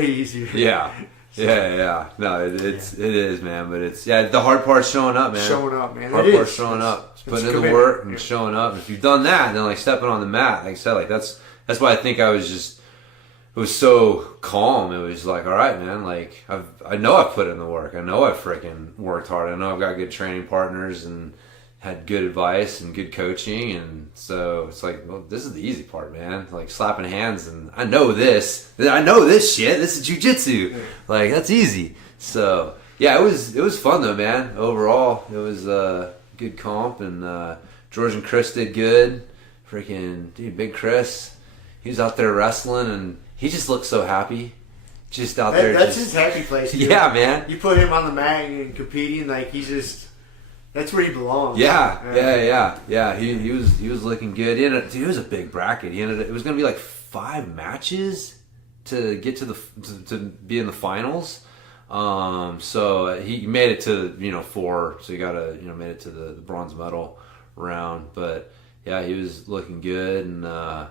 easier. Yeah. Yeah. No, it is, man. But it's, the hard part's showing up, man. Showing up, man. Hard part's showing up. Putting in the work and showing up. And if you've done that, then like stepping on the mat, like I said, like that's why I think it was so calm. It was like, all right, man, like I know I've put in the work. I know I've freaking worked hard. I know I've got good training partners and had good advice and good coaching. And so it's like, well, this is the easy part, man. Like slapping hands, and I know this shit. This is jiu-jitsu. Like that's easy. So yeah, it was fun though, man. Overall, it was good comp, and George and Chris did good. Freaking dude, Big Chris, he was out there wrestling, and he just looked so happy. Just out there. That's his happy place. Dude. Yeah, man. You put him on the mat and competing, like that's where he belongs. Yeah. He was looking good. Dude, it was a big bracket. It was gonna be like 5 matches to get to be in the finals. So he made it to 4. So he made it to the bronze medal round. But yeah, he was looking good, and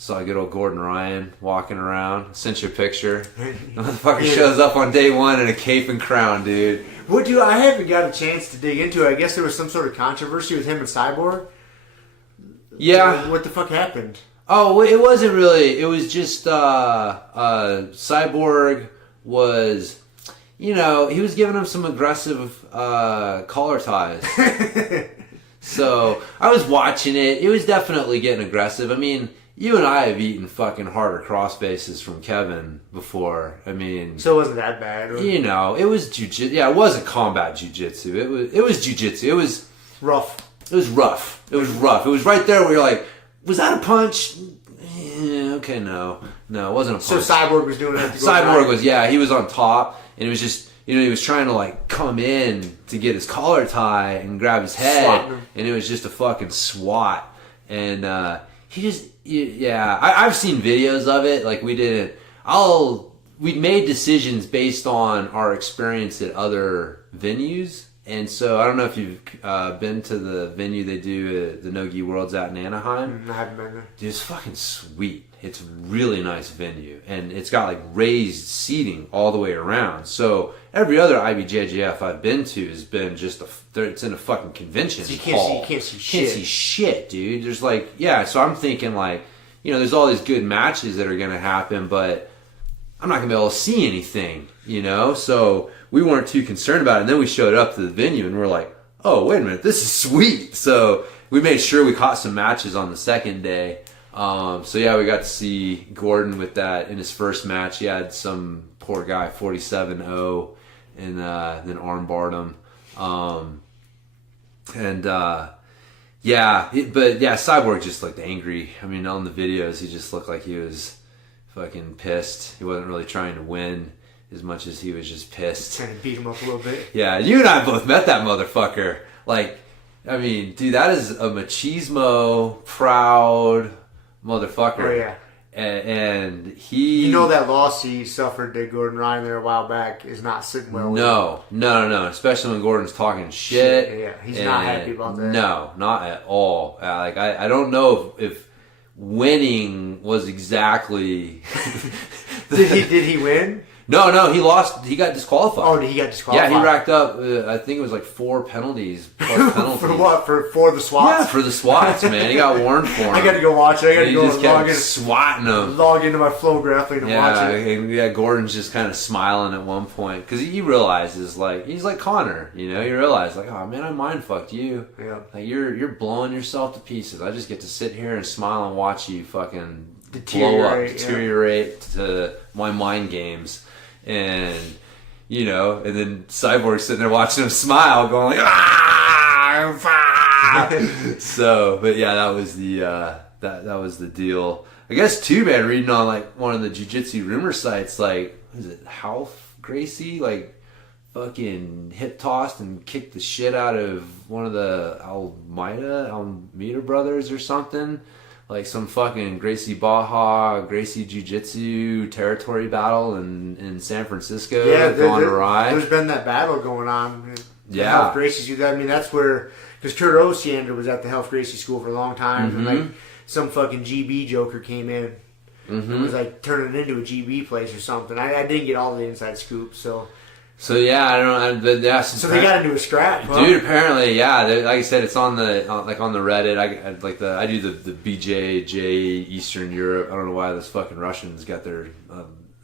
saw good old Gordon Ryan walking around. Sent you a picture. The motherfucker shows up on day 1 in a cape and crown, dude. I haven't got a chance to dig into it. I guess there was some sort of controversy with him and Cyborg. Yeah. What the fuck happened? Oh, it wasn't really. It was just Cyborg was, he was giving him some aggressive collar ties. So I was watching it. It was definitely getting aggressive. I mean, you and I have eaten fucking harder cross bases from Kevin before. I mean, so it wasn't that bad. It was jiu-jitsu. Yeah, it wasn't combat jiu-jitsu. It was jiu-jitsu. It was rough. It was rough. It was right there where you're like, was that a punch? Yeah, okay, no, it wasn't a punch. So Cyborg was doing that. Cyborg was, he was on top, and it was just, he was trying to like come in to get his collar tie and grab his head, and it was just a fucking swat. And he just, I've seen videos of it. Like we made decisions based on our experience at other venues. And so I don't know if you've been to the venue they do the NoGi Worlds out in Anaheim. I haven't been there. Dude, it's fucking sweet. It's a really nice venue. And it's got like raised seating all the way around. So every other IBJJF I've been to has been just it's in a fucking convention hall. You can't see shit. Can't see shit, dude. There's like, so I'm thinking like, there's all these good matches that are going to happen, but I'm not going to be able to see anything, So we weren't too concerned about it. And then we showed up to the venue and we're like, oh, wait a minute, this is sweet. So we made sure we caught some matches on the second day. We got to see Gordon with that in his first match. He had some poor guy, 47-0, and then armbarred him. Cyborg just looked angry. I mean, on the videos, he just looked like he was fucking pissed. He wasn't really trying to win as much as he was just pissed. Trying to beat him up a little bit. Yeah, you and I both met that motherfucker. Like, I mean, dude, that is a machismo, proud motherfucker. Oh, yeah. And he... that loss he suffered to Gordon Ryan there a while back is not sitting well with him. No. Especially when Gordon's talking shit. Yeah, he's not happy about that. No, not at all. I don't know if winning was exactly... Did he win? No, he lost. He got disqualified. Oh, he got disqualified? Yeah, he racked up, I think it was like 4 penalties. Plus penalties. For what? For the swats? Yeah, for the swats, man. He got warned for him. I got to go watch it. I got to go just log in. Swatting him. Log into my Flow Grappling and watch it. Yeah, Gordon's just kind of smiling at one point. Because he realizes, like, he's like Connor. He realized, like, oh, man, I mind fucked you. Yeah. Like, you're blowing yourself to pieces. I just get to sit here and smile and watch you fucking deteriorate to my mind games. And, and then Cyborg's sitting there watching him smile, going like, So, but yeah, that was the, that was the deal. I guess too, man, reading on like one of the jiu-jitsu rumor sites, like, what is it, Half Gracie, like, fucking hip tossed and kicked the shit out of one of the Almeida brothers or something. Like some fucking Gracie Jiu-Jitsu territory battle in San Francisco gone awry. There's been that battle going on. Yeah. Health Gracie, I mean, that's where, because Kurt Osiander was at the Health Gracie school for a long time, and like some fucking GB joker came in and was like turning it into a GB place or something. I didn't get all the inside scoop, so yeah, I don't know. Yeah, so they got into a scrap, huh? Dude. Apparently, yeah. Like I said, it's on the Reddit. I do the BJJ Eastern Europe. I don't know why those fucking Russians got their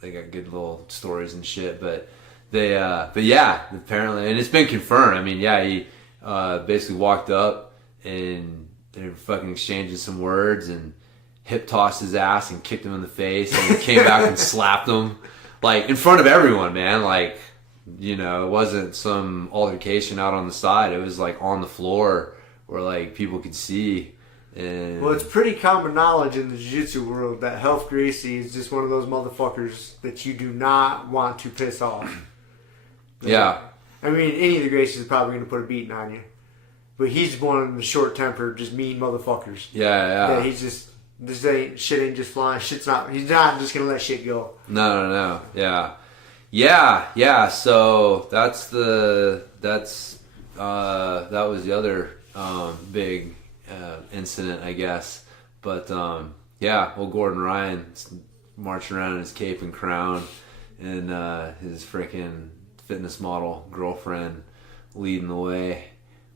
they got good little stories and shit, but apparently, and it's been confirmed. I mean, he basically walked up and they were fucking exchanging some words and hip tossed his ass and kicked him in the face and came back and slapped him like in front of everyone, man. Like. It wasn't some altercation out on the side. It was like on the floor where like people could see. And well, it's pretty common knowledge in the jiu-jitsu world that Health Gracie is just one of those motherfuckers that you do not want to piss off. Yeah. I mean, any of the Gracies is probably going to put a beating on you. But he's one of the short-tempered, just mean motherfuckers. Yeah. He's just, shit ain't just flying. He's not just going to let shit go. No. Yeah. So that was the other big incident, I guess. But Gordon Ryan's marching around in his cape and crown, and his freaking fitness model girlfriend leading the way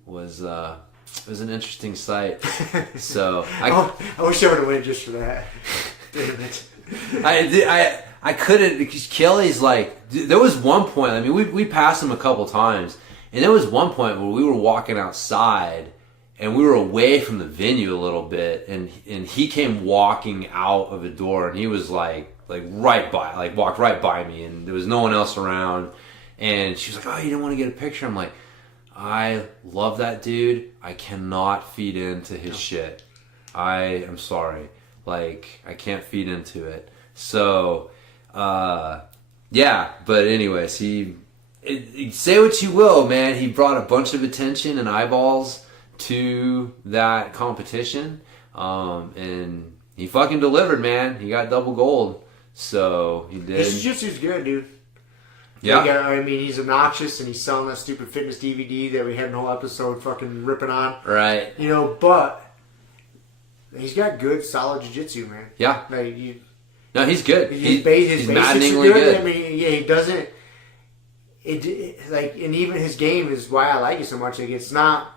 was it was an interesting sight. So I wish I would have went just for that. Damn it. I couldn't, because Kelly's like, there was one point, I mean, we passed him a couple times, and there was one point where we were walking outside, and we were away from the venue a little bit, and he came walking out of the door, and he was like walked right by me, and there was no one else around, and she was like, oh, you didn't want to get a picture? I'm like, I love that dude. I cannot feed into his shit. I am sorry. Like, I can't feed into it. So, yeah. But anyways, say what you will, man. He brought a bunch of attention and eyeballs to that competition. And he fucking delivered, man. He got double gold. So, he did. His jiu-jitsu's good, dude. Yeah. I mean, he's obnoxious and he's selling that stupid fitness DVD that we had an whole episode fucking ripping on. Right. You know, but he's got good, solid jiu-jitsu, man. Yeah. Like, no, he's good. His He's basics maddeningly are good. I mean, yeah, he doesn't. Like, and even his game is why I like it so much. Like, it's not.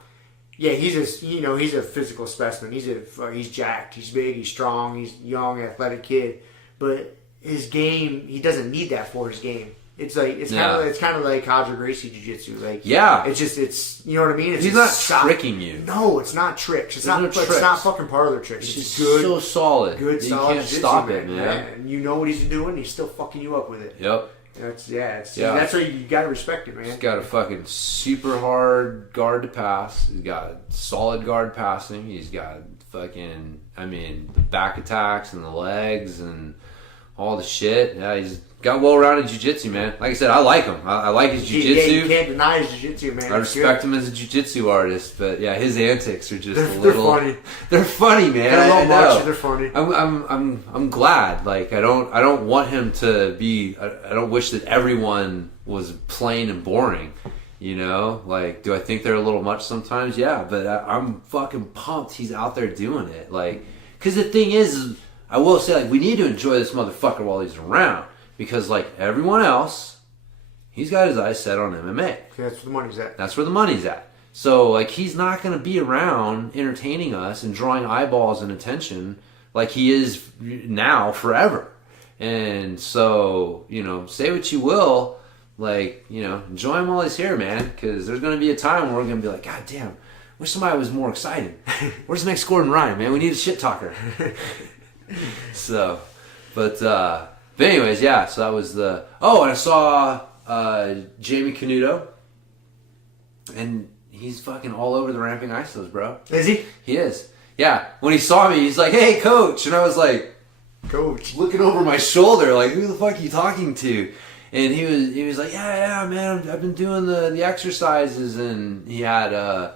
Yeah, he's a physical specimen. He's jacked. He's big. He's strong. He's a young, athletic kid. But his game, he doesn't need that for his game. It's kind of like Roger Gracie jiu-jitsu. Like, yeah, it's you know what I mean. He's not tricking you. No, it's not tricks. It's not fucking parlor tricks. It's just good, so solid. Good, solid. You can't stop it, man. And you know what he's doing. He's still fucking you up with it. Yep. That's why you gotta respect it, man. He's got a fucking super hard guard to pass. He's got solid guard passing. He's got fucking, back attacks and the legs and all the shit. Yeah, he's got well-rounded jiu-jitsu, man. Like I said, I like him. I like his jiu-jitsu. You can't deny his jiu-jitsu, man. I respect him as a jiu-jitsu artist, but yeah, his antics are just they're funny. They're funny, man. I know. They're funny. I'm glad. Like, I don't want him to be. I don't wish that everyone was plain and boring. You know, like, do I think they're a little much sometimes? Yeah, but I'm fucking pumped he's out there doing it. Like, because the thing is, I will say, like, we need to enjoy this motherfucker while he's around. Because, like everyone else, he's got his eyes set on MMA. That's where the money's at. That's where the money's at. So, like, he's not going to be around entertaining us and drawing eyeballs and attention like he is now forever. And so, say what you will, like, enjoy him while he's here, man. Because there's going to be a time where we're going to be like, God damn, wish somebody was more excited. Where's the next Gordon Ryan, man? We need a shit talker. So, but anyways, yeah, so that was and I saw Jamie Canuto, and he's fucking all over the ramping ISOs, bro. Is he? He is. Yeah, when he saw me, he's like, hey, coach, and I was like, coach, looking over my shoulder, like, who the fuck are you talking to? And he was like, yeah, man, I've been doing the exercises, and he had a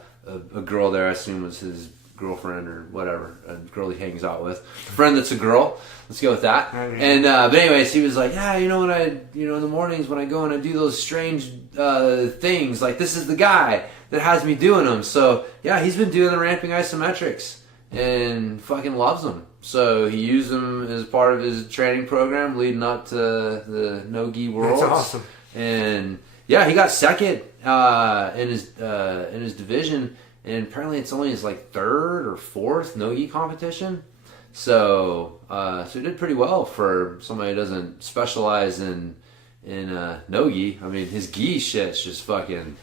girl there, I assume was his girlfriend or whatever, a girl he hangs out with, a friend that's a girl. Let's go with that. And but anyways, he was like, yeah, in the mornings when I go and I do those strange things, like, this is the guy that has me doing them. So yeah, he's been doing the ramping isometrics and fucking loves them. So he used them as part of his training program leading up to the NoGi Worlds. That's awesome. And yeah, he got second in his division. And apparently it's only his like third or fourth NoGi competition. So he did pretty well for somebody who doesn't specialize in NoGi. I mean, his gi shit's just fucking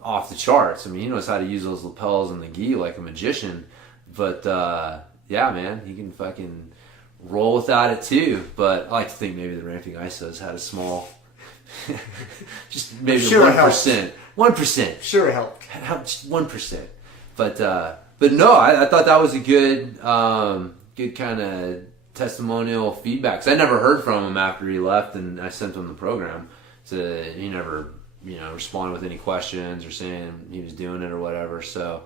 off the charts. I mean, he knows how to use those lapels and the gi like a magician. But yeah, man, he can fucking roll without it too. But I like to think maybe the ramping ISOs had a small, just maybe 1%. 1%. Sure, it helped. Just 1%. But no, I thought that was a good kind of testimonial feedback. 'Cause I never heard from him after he left, and I sent him the program. So he never, responded with any questions or saying he was doing it or whatever. So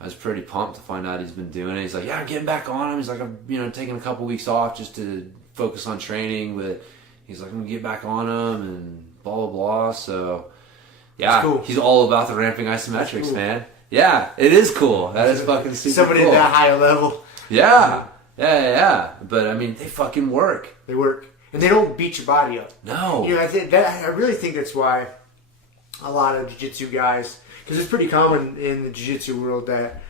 I was pretty pumped to find out he's been doing it. He's like, yeah, I'm getting back on him. He's like, I'm taking a couple weeks off just to focus on training, but he's like, I'm gonna get back on him and blah blah blah. So yeah, cool. He's all about the ramping isometrics, cool. Man. Yeah, it is cool. That is fucking super Somebody cool. at that high level. Yeah. But I mean, they fucking work. They work, and they don't beat your body up. No. I really think that's why a lot of jiu-jitsu guys, because it's pretty common in the jiu-jitsu world that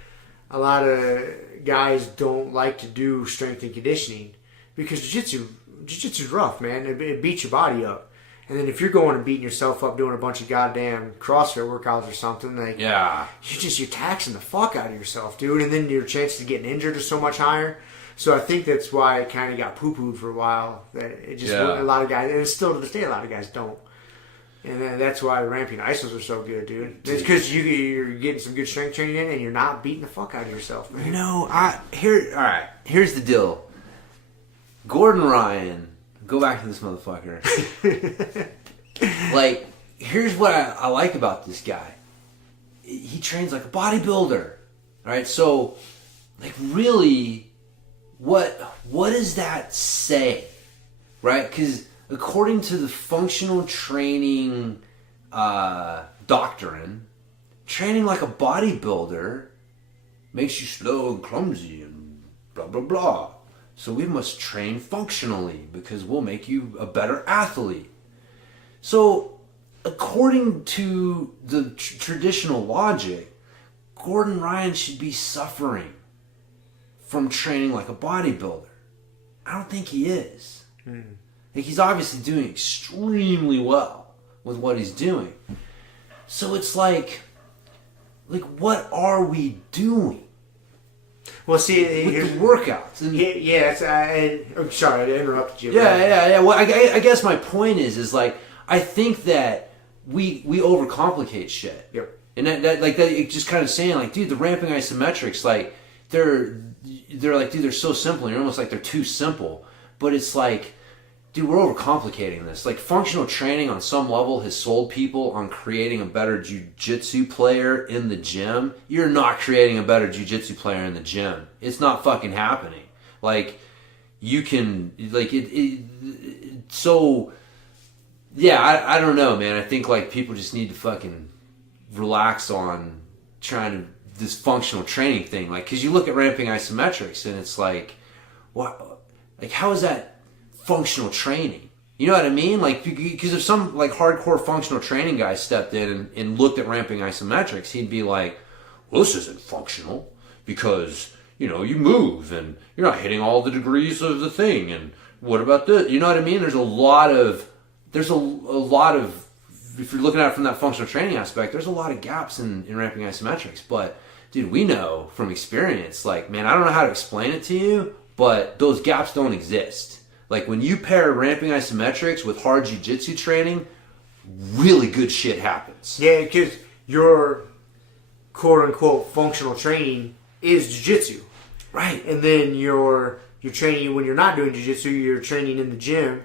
a lot of guys don't like to do strength and conditioning because jiu-jitsu's rough, man. It beats your body up. And then if you're going and beating yourself up doing a bunch of goddamn CrossFit workouts or something, like, yeah, you're taxing the fuck out of yourself, dude. And then your chances of getting injured are so much higher. So I think that's why it kind of got poo-pooed for a while. That it just a lot of guys, and it's still to this day, a lot of guys don't. And then that's why the ramping isos are so good, dude. It's because you're getting some good strength training in, and you're not beating the fuck out of yourself, man. All right. Here's the deal. Gordon Ryan, go back to this motherfucker. Like, here's what I like about this guy. He trains like a bodybuilder. All right, so like really, what does that say, right? Because according to the functional training doctrine, training like a bodybuilder makes you slow and clumsy and blah, blah, blah. So we must train functionally because we'll make you a better athlete. So according to the traditional logic, Gordon Ryan should be suffering from training like a bodybuilder. I don't think he is. Like, he's obviously doing extremely well with what he's doing. So it's like what are we doing? Well, see, with the workouts. And I'm sorry, I interrupted you. Yeah. Well, I guess my point is like, I think that we overcomplicate shit. Yep. And that it just kind of saying like, dude, the ramping isometrics, like they're like, dude, they're so simple. You're almost like they're too simple. But it's like, dude, we're overcomplicating this. Like, functional training on some level has sold people on creating a better jiu-jitsu player in the gym. You're not creating a better jiu-jitsu player in the gym. It's not fucking happening. Like, you can, like, so, yeah, I don't know, man. I think, like, people just need to fucking relax on trying to, this functional training thing. Like, because you look at ramping isometrics, and it's like, what, like, how is that functional training? You know what I mean? Like, because if some like hardcore functional training guy stepped in and looked at ramping isometrics, he'd be like, well, this isn't functional because, you know, you move and you're not hitting all the degrees of the thing. And what about this? You know what I mean? There's a lot of, if you're looking at it from that functional training aspect, there's a lot of gaps in ramping isometrics. But dude, we know from experience, like, man, I don't know how to explain it to you, but those gaps don't exist. Like, when you pair ramping isometrics with hard jiu-jitsu training, really good shit happens. Yeah, because your quote-unquote functional training is jiu-jitsu. Right. And then your training, when you're not doing jiu-jitsu, your training in the gym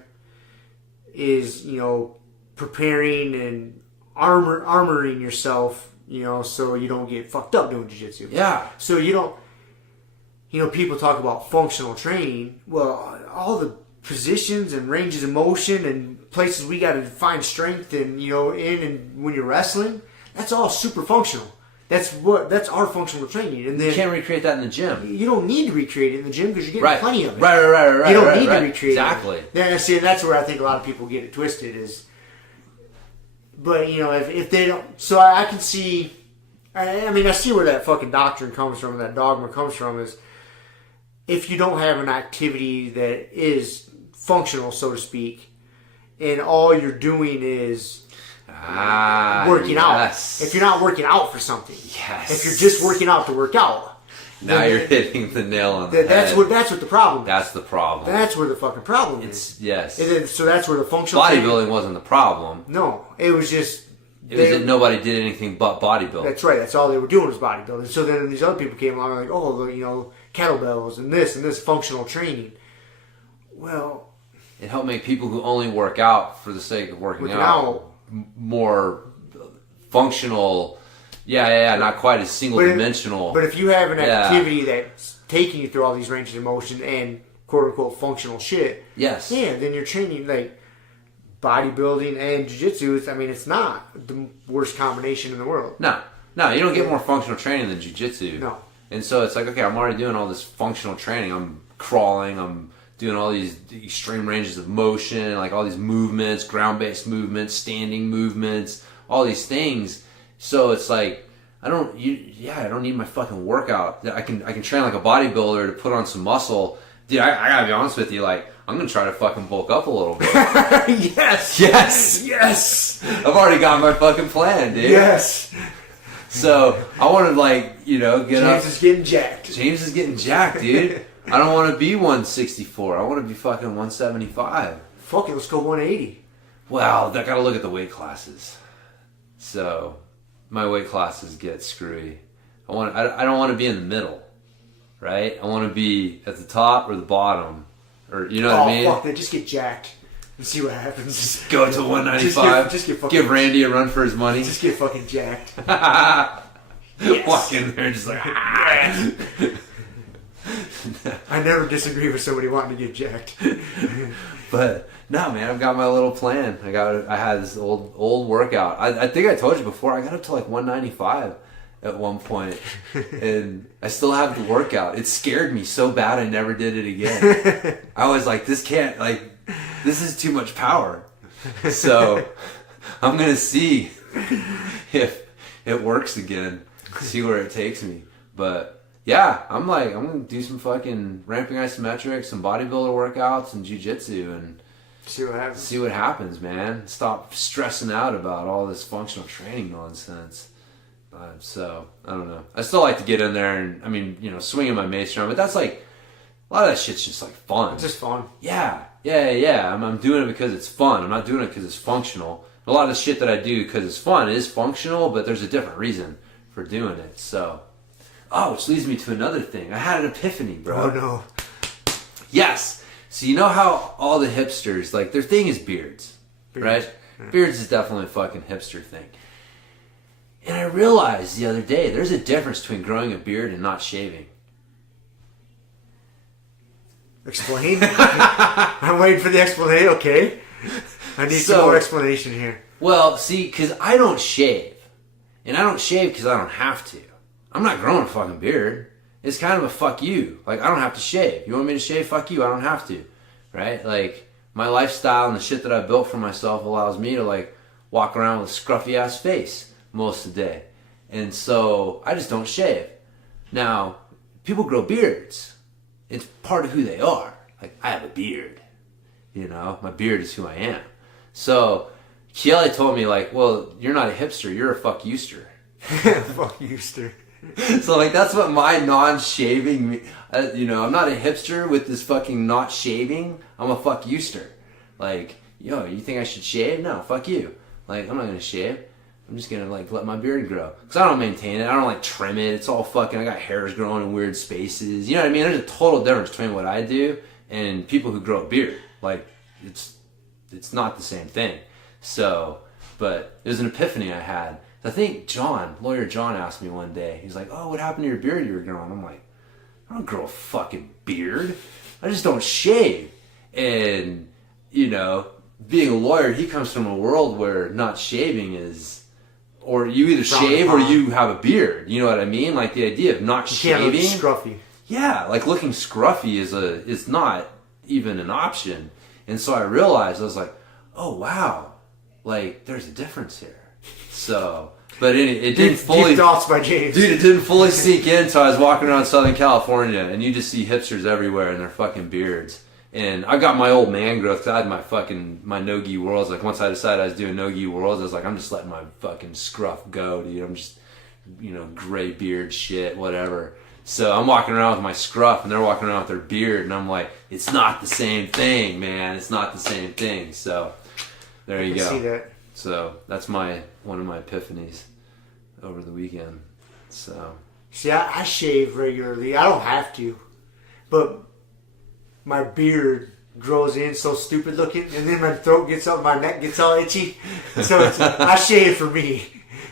is, you know, preparing and armoring yourself, you know, so you don't get fucked up doing jiu-jitsu. Yeah. So you don't, you know, people talk about functional training. Well, all the positions and ranges of motion and places we got to find strength and, you know, in and when you're wrestling, that's all super functional. That's our functional training. And then you can't recreate that in the gym. You don't need to recreate it in the gym because you're getting plenty of it. Right. You don't need to recreate exactly. it. Exactly. That's where I think a lot of people get it twisted is. But, you know, if they don't, so I can see. I mean, I see where that fucking doctrine comes from, that dogma comes from. Is if you don't have an activity that is functional, so to speak, and all you're doing is working out. If you're not working out for something, if you're just working out to work out, now you're hitting the nail on the head. That's what the problem is. That's the problem. That's where the fucking problem is. Yes. So that's where the functional bodybuilding wasn't the problem. No, it was just. It was that nobody did anything but bodybuilding. That's right. That's all they were doing was bodybuilding. So then these other people came along and like, oh, you know, kettlebells and this functional training. Well, it helped make people who only work out for the sake of working out more functional. Yeah, not quite as single-dimensional. But if you have an activity that's taking you through all these ranges of motion and quote-unquote functional shit, yes, yeah, then you're training like bodybuilding and jiu-jitsu. I mean, it's not the worst combination in the world. No, you don't get more functional training than jiu-jitsu. No. And so it's like, okay, I'm already doing all this functional training. I'm crawling, I'm doing all these extreme ranges of motion, like all these movements, ground-based movements, standing movements, all these things. So it's like, I don't need my fucking workout. I can train like a bodybuilder to put on some muscle. Dude, I gotta be honest with you, like, I'm gonna try to fucking bulk up a little bit. Yes! I've already got my fucking plan, dude. Yes! So, I wanna, like, you know, get up. James is getting jacked. James is getting jacked, dude. I don't want to be 164. I want to be fucking 175. Fuck it, let's go 180. Well, I gotta look at the weight classes. So, my weight classes get screwy. I don't want to be in the middle, right? I want to be at the top or the bottom, or you know what I mean? Oh fuck that! Just get jacked and see what happens. Just go to 195. Just get give Randy a run for his money. Just get fucking jacked. Yes. Walk in there just like. I never disagree with somebody wanting to get jacked. But no, man, I've got my little plan. I had this old workout. I think I told you before. I got up to like 195 at one point, and I still have the workout. It scared me so bad I never did it again. I was like, this is too much power. So I'm gonna see if it works again. See where it takes me. But yeah, I'm gonna do some fucking ramping isometrics, some bodybuilder workouts, and jiu-jitsu, and see what happens, man. Stop stressing out about all this functional training nonsense. So I don't know. I still like to get in there and swinging my mace around, but that's like a lot of that shit's just like fun. It's just fun. Yeah. I'm doing it because it's fun. I'm not doing it because it's functional. A lot of the shit that I do because it's fun is functional, but there's a different reason for doing it. So, which leads me to another thing. I had an epiphany, bro. Oh no. Yes. So you know how all the hipsters, like, their thing is beards. Right? Yeah. Beards is definitely a fucking hipster thing. And I realized the other day, there's a difference between growing a beard and not shaving. Explain? I'm waiting for the explanation. Okay. I need some more explanation here. Well, see, because I don't shave. And I don't shave because I don't have to. I'm not growing a fucking beard. It's kind of a fuck you. Like, I don't have to shave. You want me to shave? Fuck you. I don't have to. Right? Like, my lifestyle and the shit that I built for myself allows me to, like, walk around with a scruffy-ass face most of the day. And so, I just don't shave. Now, people grow beards. It's part of who they are. Like, I have a beard. You know? My beard is who I am. So, Kiele told me, like, well, you're not a hipster. You're a fuck youster. Fuck youster. So, like, that's what my non-shaving, I'm not a hipster with this fucking not shaving. I'm a fuck youster. Like, you think I should shave? No, fuck you. Like, I'm not going to shave. I'm just going to, like, let my beard grow. Because I don't maintain it. I don't, like, trim it. It's all fucking, I got hairs growing in weird spaces. You know what I mean? There's a total difference between what I do and people who grow a beard. Like, it's not the same thing. So, but it was an epiphany I had. I think lawyer John asked me one day, he's like, oh, what happened to your beard you were growing? I'm like, I don't grow a fucking beard. I just don't shave. And, being a lawyer, he comes from a world where not shaving is, or you either shave or you have a beard. You know what I mean? Like the idea of not shaving. You can't look scruffy. Yeah, like looking scruffy is not even an option. And so I realized, I was like, oh wow, like there's a difference here. So, but it didn't fully. Deep thoughts by James. Dude, it didn't fully sink in until I was walking around Southern California, and you just see hipsters everywhere in their fucking beards. And I got my old man growth because I had my NoGi Worlds. Like once I decided I was doing NoGi Worlds, I was like, I'm just letting my fucking scruff go, dude. I'm just, gray beard shit, whatever. So I'm walking around with my scruff, and they're walking around with their beard, and I'm like, it's not the same thing, man. It's not the same thing. So there you go. I can see that. So that's one of my epiphanies over the weekend. So see, I shave regularly. I don't have to, but my beard grows in so stupid looking, and then my throat gets up, my neck gets all itchy. So I shave for me,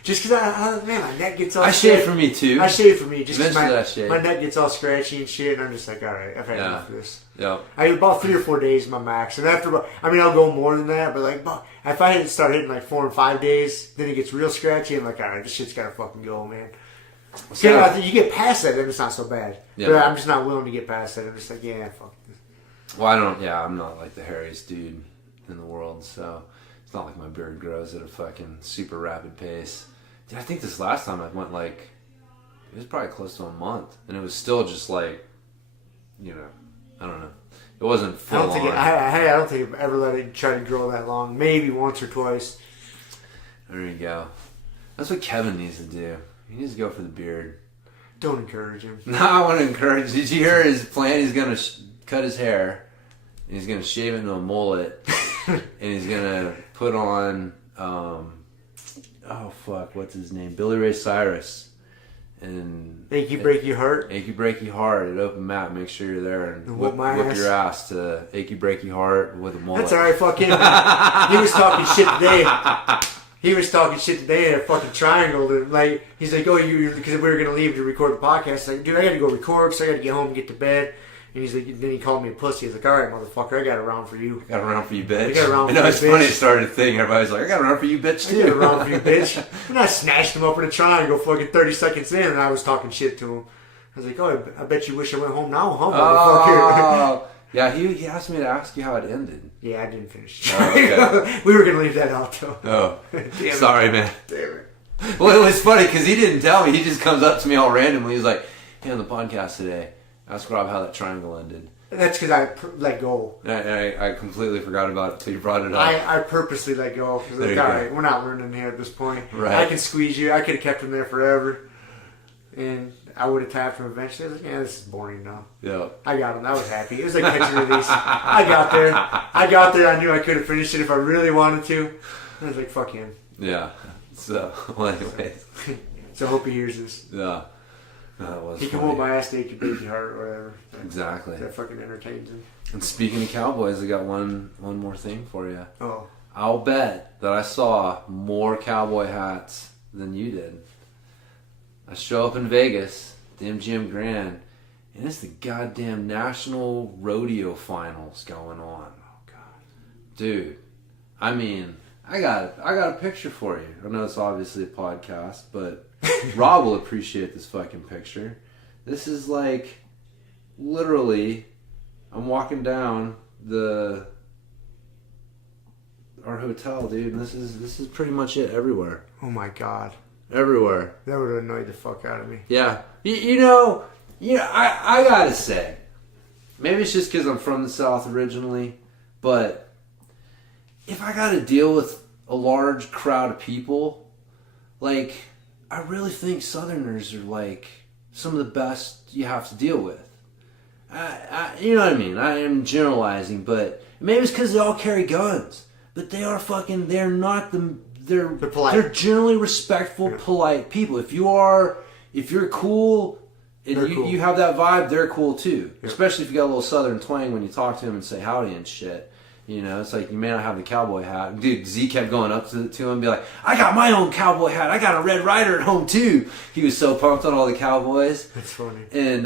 just because my neck gets all. I shave for me too. I shave for me just because my neck gets all scratchy and shit, and I'm just like, all right, I've had enough of this. Yeah. About 3 or 4 days my max, and after I'll go more than that, but like if I start hitting like 4 or 5 days, then it gets real scratchy. I'm like, all right, this shit's gotta fucking go, man. So, you get past that, then it's not so bad. Yeah. But I'm just not willing to get past that. I'm just like, yeah, fuck this. Well, I'm not like the hairiest dude in the world, so it's not like my beard grows at a fucking super rapid pace. Dude, I think this last time I went like, it was probably close to a month, and it was still just like, I don't know. It wasn't full on. I don't think I've ever let it try to grow that long. Maybe once or twice. There you go. That's what Kevin needs to do. He needs to go for the beard. Don't encourage him. No, I want to encourage. Did you hear his plan? He's going to cut his hair. And he's going to shave it into a mullet. and he's gonna put on what's his name? Billy Ray Cyrus. And Achy Breaky Heart. Achy Breaky Heart at open mat. Make sure you're there and whip your ass to Achy Breaky Heart with a mullet. That's alright, fuck him. He was talking shit today. He was talking shit today at a fucking triangle. Like, he's like, oh, because we were going to leave to record the podcast. Like, dude, I got to go record because I got to get home and get to bed. And he's like, then he called me a pussy. He's like, all right, motherfucker, I got a round for you. I got a round for you, bitch. I got a round for you, it's funny. It started a thing. Everybody's like, I got a round for you, bitch, too. I got a round for you, bitch. And I snatched him up in a triangle fucking 30 seconds in, and I was talking shit to him. I was like, oh, I bet you wish I went home now, huh, motherfucker? Oh, yeah, he asked me to ask you how it ended. Yeah, I didn't finish. Oh, okay. We were going to leave that out, though. Oh, sorry, man. Damn it. Well, it was funny because he didn't tell me. He just comes up to me all randomly. He's like, hey, on the podcast today, ask Rob how that triangle ended. That's because I let go. I completely forgot about it until you brought it up. I purposely let go. Because like, all right, we're not learning here at this point. Right. I can squeeze you. I could have kept him there forever. And I would have tapped him eventually. I was like, yeah, this is boring now. Yeah. I got him. I was happy. It was like catch and release. I got there. I knew I could have finished it if I really wanted to. I was like, fuck him. Yeah. So, well, anyways. So I hope he hears this. Yeah. That was he can funny. hold my ass to Achy Breaky Heart or whatever. Exactly. That fucking entertains him. And speaking of Cowboys, I got one more thing for you. Oh. I'll bet that I saw more cowboy hats than you did. I show up in Vegas, the MGM Grand, and it's the goddamn National Rodeo Finals going on. Oh god, dude! I mean, I got a picture for you. I know it's obviously a podcast, but Rob will appreciate this fucking picture. This is like literally, I'm walking down our hotel, dude, and this is pretty much it everywhere. Oh my god. Everywhere. That would have annoyed the fuck out of me. Yeah. You know, I gotta say, maybe it's just because I'm from the South originally, but if I gotta deal with a large crowd of people, like, I really think Southerners are, like, some of the best you have to deal with. You know what I mean? I am generalizing, but maybe it's because they all carry guns. But they are fucking, they're not the... They're polite. They're generally respectful, polite people. If you're cool and you have that vibe, they're cool too. Yeah. Especially if you got a little southern twang when you talk to them and say howdy and shit. You know, it's like you may not have the cowboy hat. Dude, Z kept going up to him and be like, I got my own cowboy hat. I got a Red Ryder at home too. He was so pumped on all the cowboys. That's funny. And,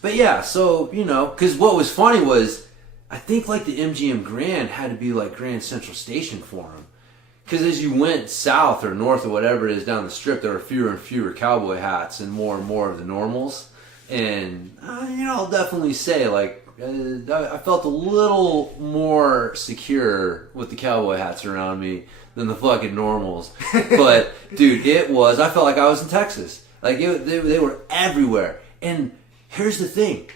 but yeah, so, you know, because what was funny was, I think like the MGM Grand had to be like Grand Central Station for him. Because as you went south or north or whatever it is down the strip, there were fewer and fewer cowboy hats and more of the normals. And, you know, I'll definitely say, like, I felt a little more secure with the cowboy hats around me than the fucking normals. But, dude, I felt like I was in Texas. Like, they were everywhere. And here's the thing.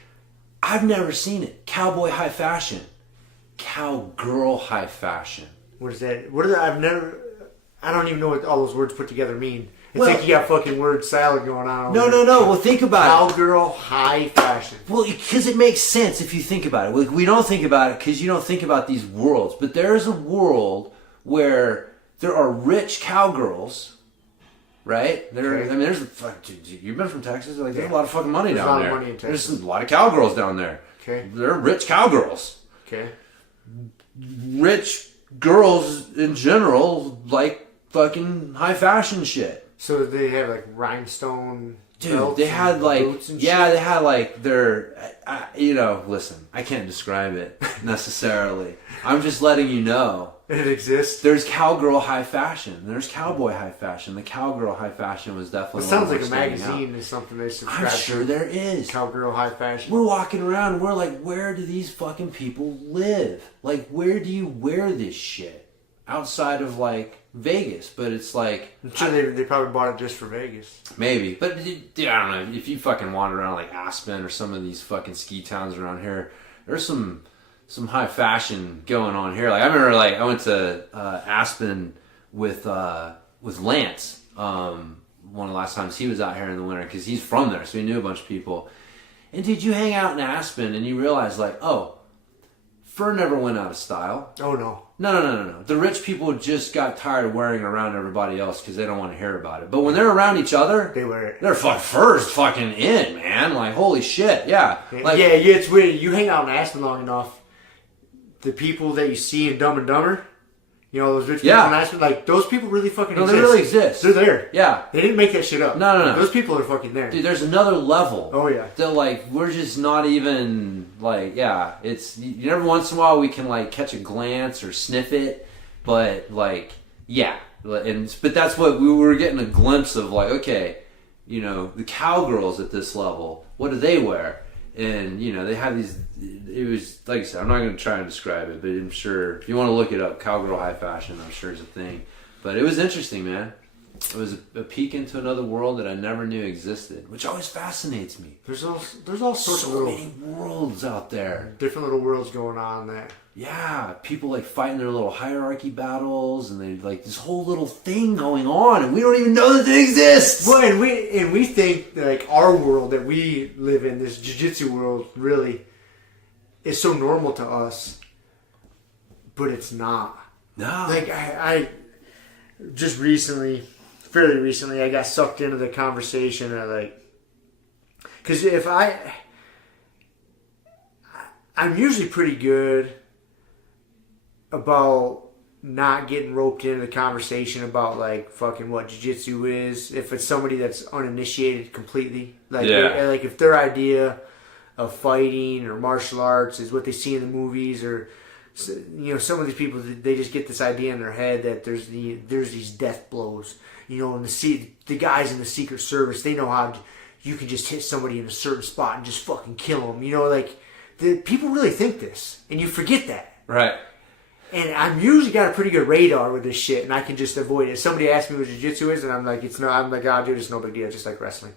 I've never seen it. Cowboy high fashion. Cowgirl high fashion. What is that? I don't even know what all those words put together mean. It's like you got fucking word salad going on. No. Well, think about it. Cowgirl high fashion. Well, because it makes sense if you think about it. We don't think about it because you don't think about these worlds. But there is a world where there are rich cowgirls, right? I mean, you've been from Texas. Like, there's a lot of fucking money down there. There's a lot of money in Texas. There's a lot of cowgirls down there. Okay. They're rich cowgirls. Okay. Rich girls in general like fucking high fashion shit. So they have like rhinestone. Dude, they had like shit? They had like their. Listen, I can't describe it necessarily. I'm just letting you know. It exists. There's cowgirl high fashion. There's cowboy high fashion. The cowgirl high fashion was definitely. It sounds like a magazine or something they subscribe to. I'm sure there is. Cowgirl high fashion. We're walking around and we're like, where do these fucking people live? Like, where do you wear this shit? Outside of like Vegas, but it's like I'm sure they probably bought it just for Vegas. Maybe, but dude, I don't know. If you fucking wander around like Aspen or some of these fucking ski towns around here, there's some high fashion going on here. Like I remember, like I went to Aspen with Lance. One of the last times he was out here in the winter because he's from there, so he knew a bunch of people. And dude, you hang out in Aspen and you realize like, oh, fur never went out of style. Oh, no. No. The rich people just got tired of wearing it around everybody else because they don't want to hear about it. But when they're around each other, they wear it. Their fur's fucking in, man. Like, holy shit, yeah. Like, yeah, it's weird. You hang out in Aspen long enough, the people that you see in Dumb and Dumber, you know, those rich people in Aspen, like, those people really fucking exist. They really exist. They're there. Yeah. They didn't make that shit up. No. Those people are fucking there. Dude, there's another level. Oh, yeah. That, like, we're just not even, like, yeah. It's, every once in a while we can, like, catch a glance or sniff it. But, like, yeah. But that's what we were getting a glimpse of, like, okay, you know, the cowgirls at this level, what do they wear? And, you know, they have these, it was, like I said, I'm not going to try and describe it, but I'm sure, if you want to look it up, cowgirl high fashion, I'm sure is a thing. But it was interesting, man. It was a peek into another world that I never knew existed, which always fascinates me. There's all sorts of so many worlds out there. Different little worlds going on there. Yeah, people like fighting their little hierarchy battles, and they like this whole little thing going on, and we don't even know that they exist. Well, and we think like our world that we live in, this jiu-jitsu world, really is so normal to us, but it's not. No, like I just fairly recently, I got sucked into the conversation of like, because if I'm usually pretty good about not getting roped into the conversation about like fucking what jiu-jitsu is if it's somebody that's uninitiated completely, like like if their idea of fighting or martial arts is what they see in the movies, or you know, some of these people, they just get this idea in their head that there's these death blows, you know, and the guys in the Secret Service, they know how you can just hit somebody in a certain spot and just fucking kill them, you know, like people really think this, and you forget that, right? And I'm usually got a pretty good radar with this shit, and I can just avoid it. Somebody asks me what jiu-jitsu is, and I'm like, oh, dude, it's no big deal, it's just like wrestling.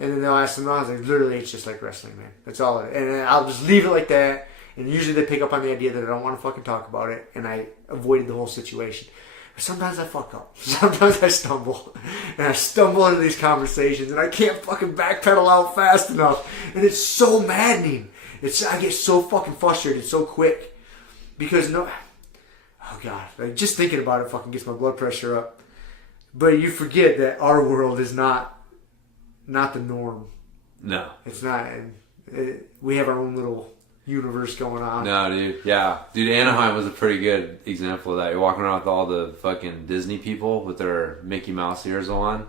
And then they'll ask them, I was like, literally, it's just like wrestling, man. That's all it is. And then I'll just leave it like that, and usually they pick up on the idea that I don't want to fucking talk about it, and I avoided the whole situation. But sometimes I fuck up. Sometimes I stumble. And I stumble into these conversations, and I can't fucking backpedal out fast enough. And it's so maddening. I get so fucking frustrated so quick. Because oh God, like just thinking about it fucking gets my blood pressure up. But you forget that our world is not the norm. No, it's not. We have our own little universe going on. No, dude. Yeah, dude. Anaheim was a pretty good example of that. You're walking around with all the fucking Disney people with their Mickey Mouse ears on,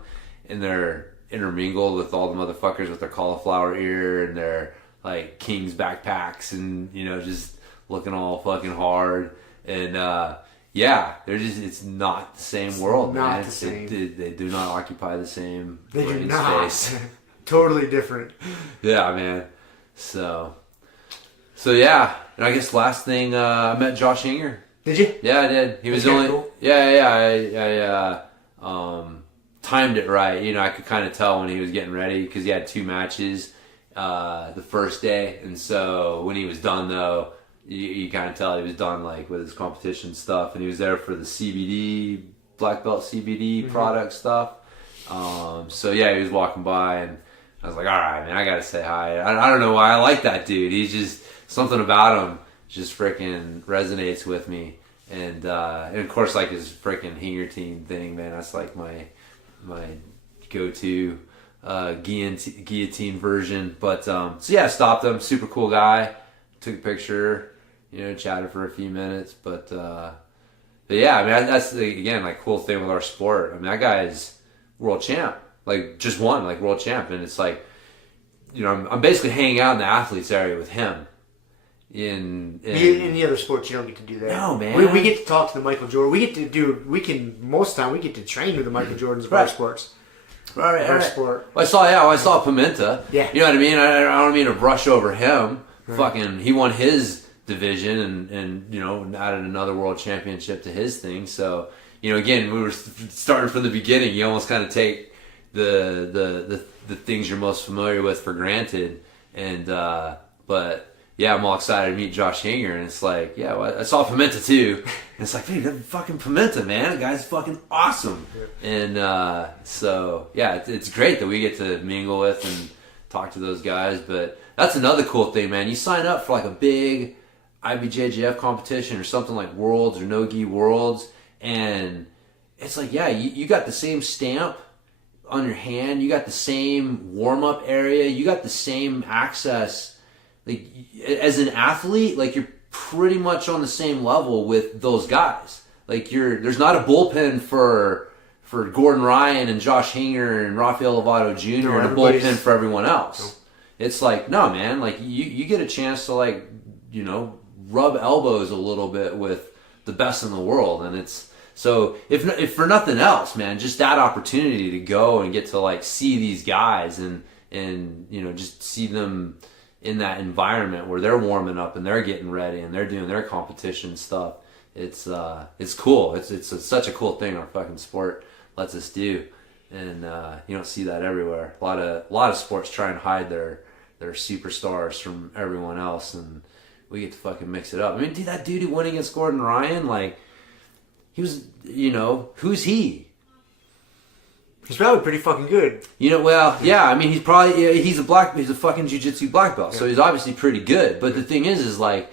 and they're intermingled with all the motherfuckers with their cauliflower ear and their like King's backpacks, and you know, just looking all fucking hard, and they're just, it's not the same world, man. The same. They do not occupy the same They do brain not. space. Totally different. Yeah, man. So yeah, and I guess last thing, I met Josh Hinger. Did you? Yeah, I did. He was That's only cool. I timed it right. You know, I could kind of tell when he was getting ready because he had 2 matches the first day, and so when he was done though, you kind of tell he was done like with his competition stuff, and he was there for the CBD, black belt CBD product stuff. So yeah, he was walking by, and I was like, all right, man, I gotta say hi. I don't know why I like that dude. He's just, something about him just freaking resonates with me. And of course, like his freaking Hinger team thing, man, that's like my go-to guillotine version. But so yeah, I stopped him. Super cool guy. Took a picture. You know, chatted for a few minutes, but yeah, I mean, that's again like cool thing with our sport. I mean, that guy is world champ, like just won like world champ, and it's like, you know, I'm basically hanging out in the athletes area with him. In the other sports, you don't get to do that. No, man. We get to talk to the Michael Jordan. Most of the time we get to train with the Michael Jordans of our sports. Right. Sport. Well, I saw Pimenta. Yeah. You know what I mean? I don't mean to brush over him. Right. Fucking, he won his division and you know, added another world championship to his thing. So, you know, again, we were starting from the beginning. You almost kind of take the things you're most familiar with for granted. And but yeah, I'm all excited to meet Josh Hinger, and it's like, yeah, well, I saw Pimenta too, and it's like, dude, that fucking Pimenta, man, the guy's fucking awesome. Yeah. And so yeah, it's great that we get to mingle with and talk to those guys. But that's another cool thing, man. You sign up for like a big IBJJF competition or something like Worlds or NoGi Worlds, and it's like, yeah, you got the same stamp on your hand, you got the same warm-up area, you got the same access. Like, as an athlete, like, you're pretty much on the same level with those guys. Like, there's not a bullpen for Gordon Ryan and Josh Hinger and Rafael Lovato Jr. and a bullpen for everyone else. No. It's like, no, man, like, you get a chance to, like, you know, rub elbows a little bit with the best in the world. And it's, so if for nothing else, man, just that opportunity to go and get to, like, see these guys and you know, just see them in that environment where they're warming up and they're getting ready and they're doing their competition stuff. It's cool. It's such a cool thing our fucking sport lets us do, and you don't see that everywhere. A lot of sports try and hide their superstars from everyone else, and we get to fucking mix it up. I mean, dude, that dude who went against Gordon Ryan, like, he was, you know, who's he? He's probably pretty fucking good. You know, well, yeah, I mean, he's a fucking jiu-jitsu black belt, so he's obviously pretty good. But the thing is like,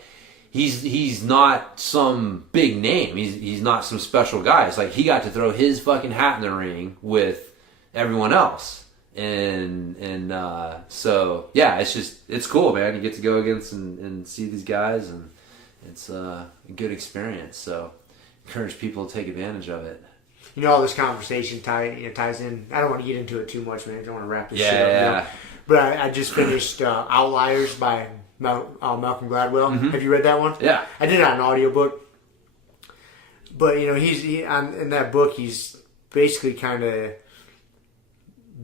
he's not some big name. He's not some special guy. It's like, he got to throw his fucking hat in the ring with everyone else. And so, yeah, it's cool, man. You get to go against and see these guys, and it's a good experience. So, encourage people to take advantage of it. You know, all this conversation ties in. I don't want to get into it too much, man. I don't want to wrap this shit up. Yeah. But I just finished Outliers by Malcolm Gladwell. Mm-hmm. Have you read that one? Yeah. I did it on an audiobook. But, you know, in that book, he's basically kind of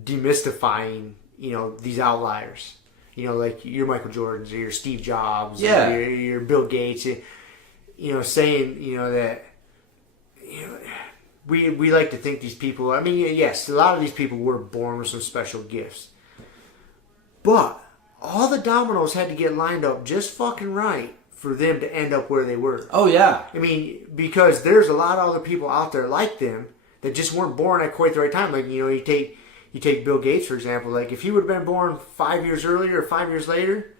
demystifying, you know, these outliers. You know, like your Michael Jordans or your Steve Jobs, or your Bill Gates. You know, saying, you know, that, you know, we like to think these people, I mean, yes, a lot of these people were born with some special gifts. But all the dominoes had to get lined up just fucking right for them to end up where they were. Oh, yeah. I mean, because there's a lot of other people out there like them that just weren't born at quite the right time. Like, you know, you take Bill Gates, for example. Like, if he would have been born 5 years earlier or 5 years later,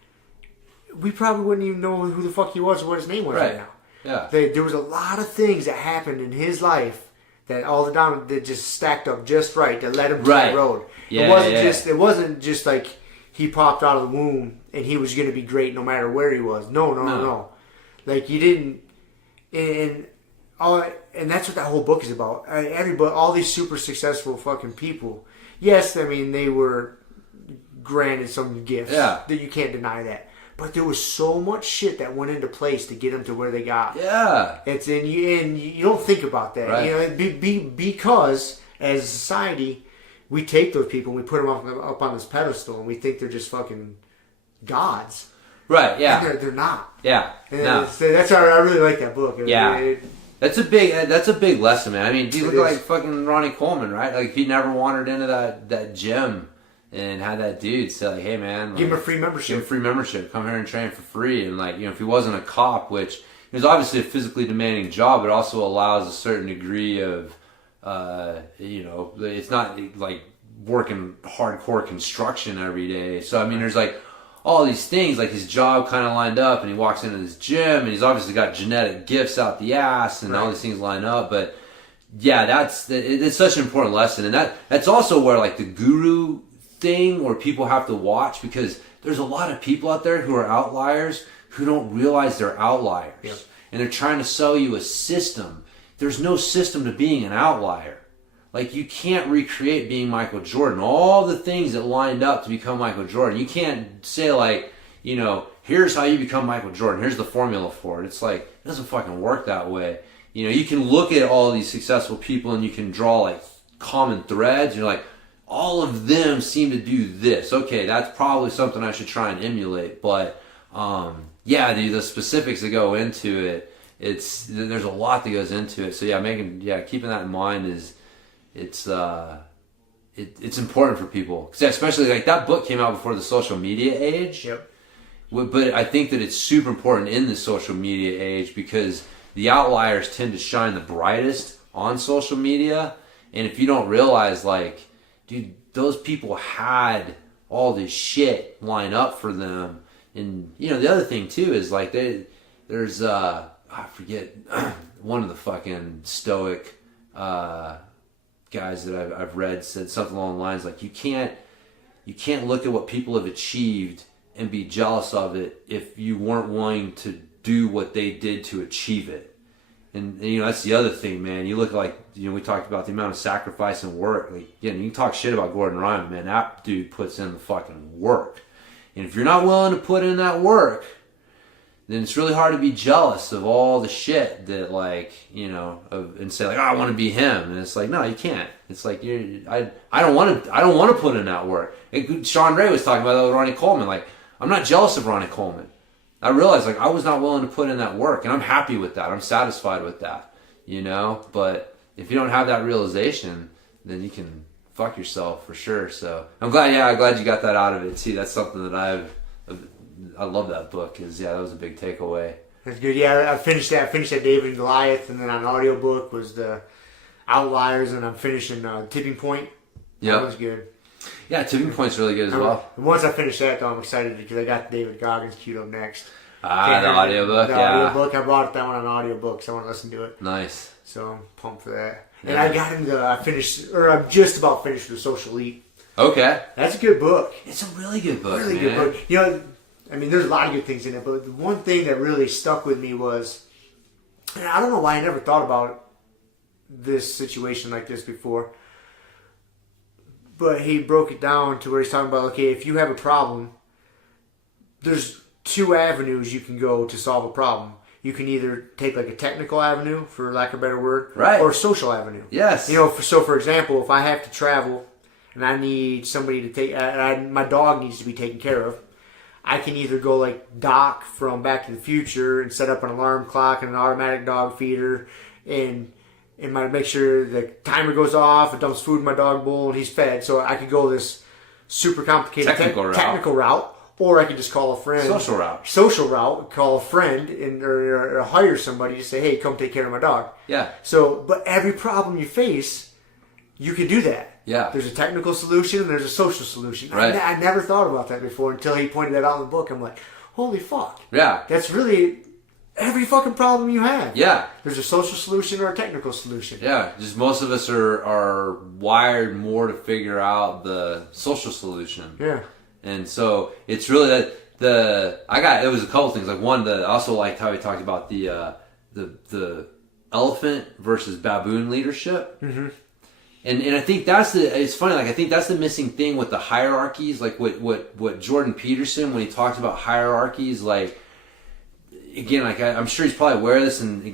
we probably wouldn't even know who the fuck he was or what his name was right now. Yeah. There was a lot of things that happened in his life that all the dominoes that just stacked up just right that led him to that road. Yeah, it wasn't just like he popped out of the womb and he was going to be great no matter where he was. No. Like, you didn't, and that's what that whole book is about. All these super successful fucking people. Yes, I mean, they were granted some gifts. Yeah. That you can't deny that. But there was so much shit that went into place to get them to where they got. Yeah. And you don't think about that. Right. You know, because as a society, we take those people and we put them up on this pedestal and we think they're just fucking gods. Right, yeah. And they're not. Yeah. And that's how I really like that book. Yeah. That's a big lesson, man. I mean, dude, look like fucking Ronnie Coleman, right? Like, if he never wandered into that gym and had that dude say, like, hey, man, like, give him a free membership. Come here and train for free. And, like, you know, if he wasn't a cop, which it was obviously a physically demanding job, it also allows a certain degree of, you know, it's not like working hardcore construction every day. So, I mean, there's like all these things, like his job kind of lined up, and he walks into this gym, and he's obviously got genetic gifts out the ass, and all these things line up. But yeah, it's such an important lesson, and that's also where, like, the guru thing, where people have to watch, because there's a lot of people out there who are outliers who don't realize they're outliers. Yep. And they're trying to sell you a system. There's no system to being an outlier. Like, you can't recreate being Michael Jordan. All the things that lined up to become Michael Jordan. You can't say, like, you know, here's how you become Michael Jordan. Here's the formula for it. It's like, it doesn't fucking work that way. You know, you can look at all these successful people and you can draw, like, common threads. You're like, all of them seem to do this. Okay, that's probably something I should try and emulate. But, yeah, the specifics that go into it, there's a lot that goes into it. So, yeah, keeping that in mind is, it's important for people, especially, like, that book came out before the social media age. Yep. But I think that it's super important in the social media age, because the outliers tend to shine the brightest on social media. And if you don't realize, like, dude, those people had all this shit line up for them. And, you know, the other thing too is, like, there's I forget one of the fucking stoic guys that I've read said something along the lines like you can't look at what people have achieved and be jealous of it if you weren't willing to do what they did to achieve it. And that's the other thing, man. You look like, we talked about the amount of sacrifice and work. Like, you can talk shit about Gordon Ryan, man. That dude puts in the fucking work. And if you're not willing to put in that work, then it's really hard to be jealous of all the shit that, and say, I want to be him. And it's like, no, you can't. It's like, I don't want to put in that work. And Sean Ray was talking about that with Ronnie Coleman. Like, I'm not jealous of Ronnie Coleman. I realized, I was not willing to put in that work, and I'm happy with that. I'm satisfied with that, But if you don't have that realization, then you can fuck yourself for sure. So I'm glad you got that out of it. See, that's something that I love that book, because, that was a big takeaway. That's good. Yeah, I finished that. I finished that David and Goliath, and then on audiobook was the Outliers, and I'm finishing Tipping Point. Yeah. That was good. Yeah, Tipping Point's really good as well. And once I finish that, though, I'm excited because I got David Goggins queued up next. The audiobook, audiobook. I bought that one on audiobook, so I want to listen to it. Nice. So I'm pumped for that. Yeah. And I got I'm just about finished with Social Elite. Okay. That's a good book. It's a really good book, Really good book. There's a lot of good things in it, but the one thing that really stuck with me was, and I don't know why I never thought about this situation like this before, but he broke it down to where he's talking about, okay, if you have a problem, there's two avenues you can go to solve a problem. You can either take a technical avenue, for lack of a better word, right, or a social avenue. Yes. For example, if I have to travel and I need somebody to take, my dog needs to be taken care of, I can either go like Doc from Back to the Future and set up an alarm clock and an automatic dog feeder and make sure the timer goes off, it dumps food in my dog bowl, and he's fed. So I could go this super complicated technical route, or I could just call a friend. Social route, call a friend or hire somebody to say, hey, come take care of my dog. Yeah. So, but every problem you face, you can do that. Yeah. There's a technical solution and there's a social solution. Right. I never thought about that before until he pointed that out in the book. I'm like, holy fuck. Yeah. That's really every fucking problem you have. Yeah. There's a social solution or a technical solution. Yeah. Just most of us are wired more to figure out the social solution. Yeah. And so it's really that it was a couple things. Like one, I also liked how he talked about the elephant versus baboon leadership. Mm-hmm. And I think it's funny, I think that's the missing thing with the hierarchies, like what Jordan Peterson, when he talks about hierarchies, again, I'm sure he's probably aware of this, and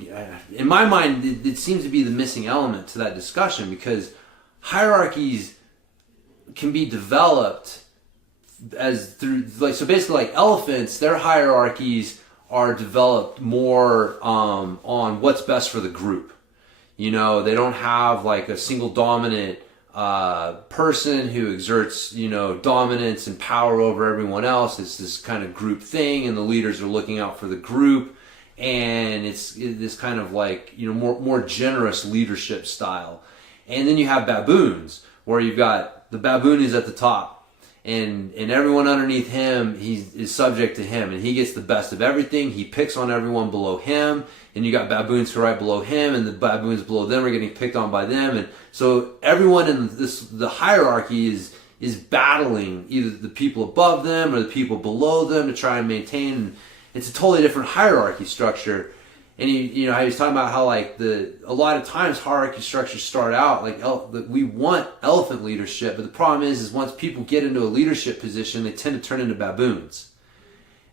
in my mind, it seems to be the missing element to that discussion, because hierarchies can be developed so basically, like elephants, their hierarchies are developed more on what's best for the group. They don't have like a single dominant person who exerts, dominance and power over everyone else. It's this kind of group thing, and the leaders are looking out for the group, and it's this kind of like, more generous leadership style. And then you have baboons, where you've got the baboon is at the top, and everyone underneath him, he is subject to him, and he gets the best of everything. He picks on everyone below him, and you got baboons who are right below him, and the baboons below them are getting picked on by them. And so everyone in the hierarchy is battling either the people above them or the people below them to try and maintain. It's a totally different hierarchy structure. And he was talking about how a lot of times hierarchy structures start out we want elephant leadership, but the problem is once people get into a leadership position, they tend to turn into baboons.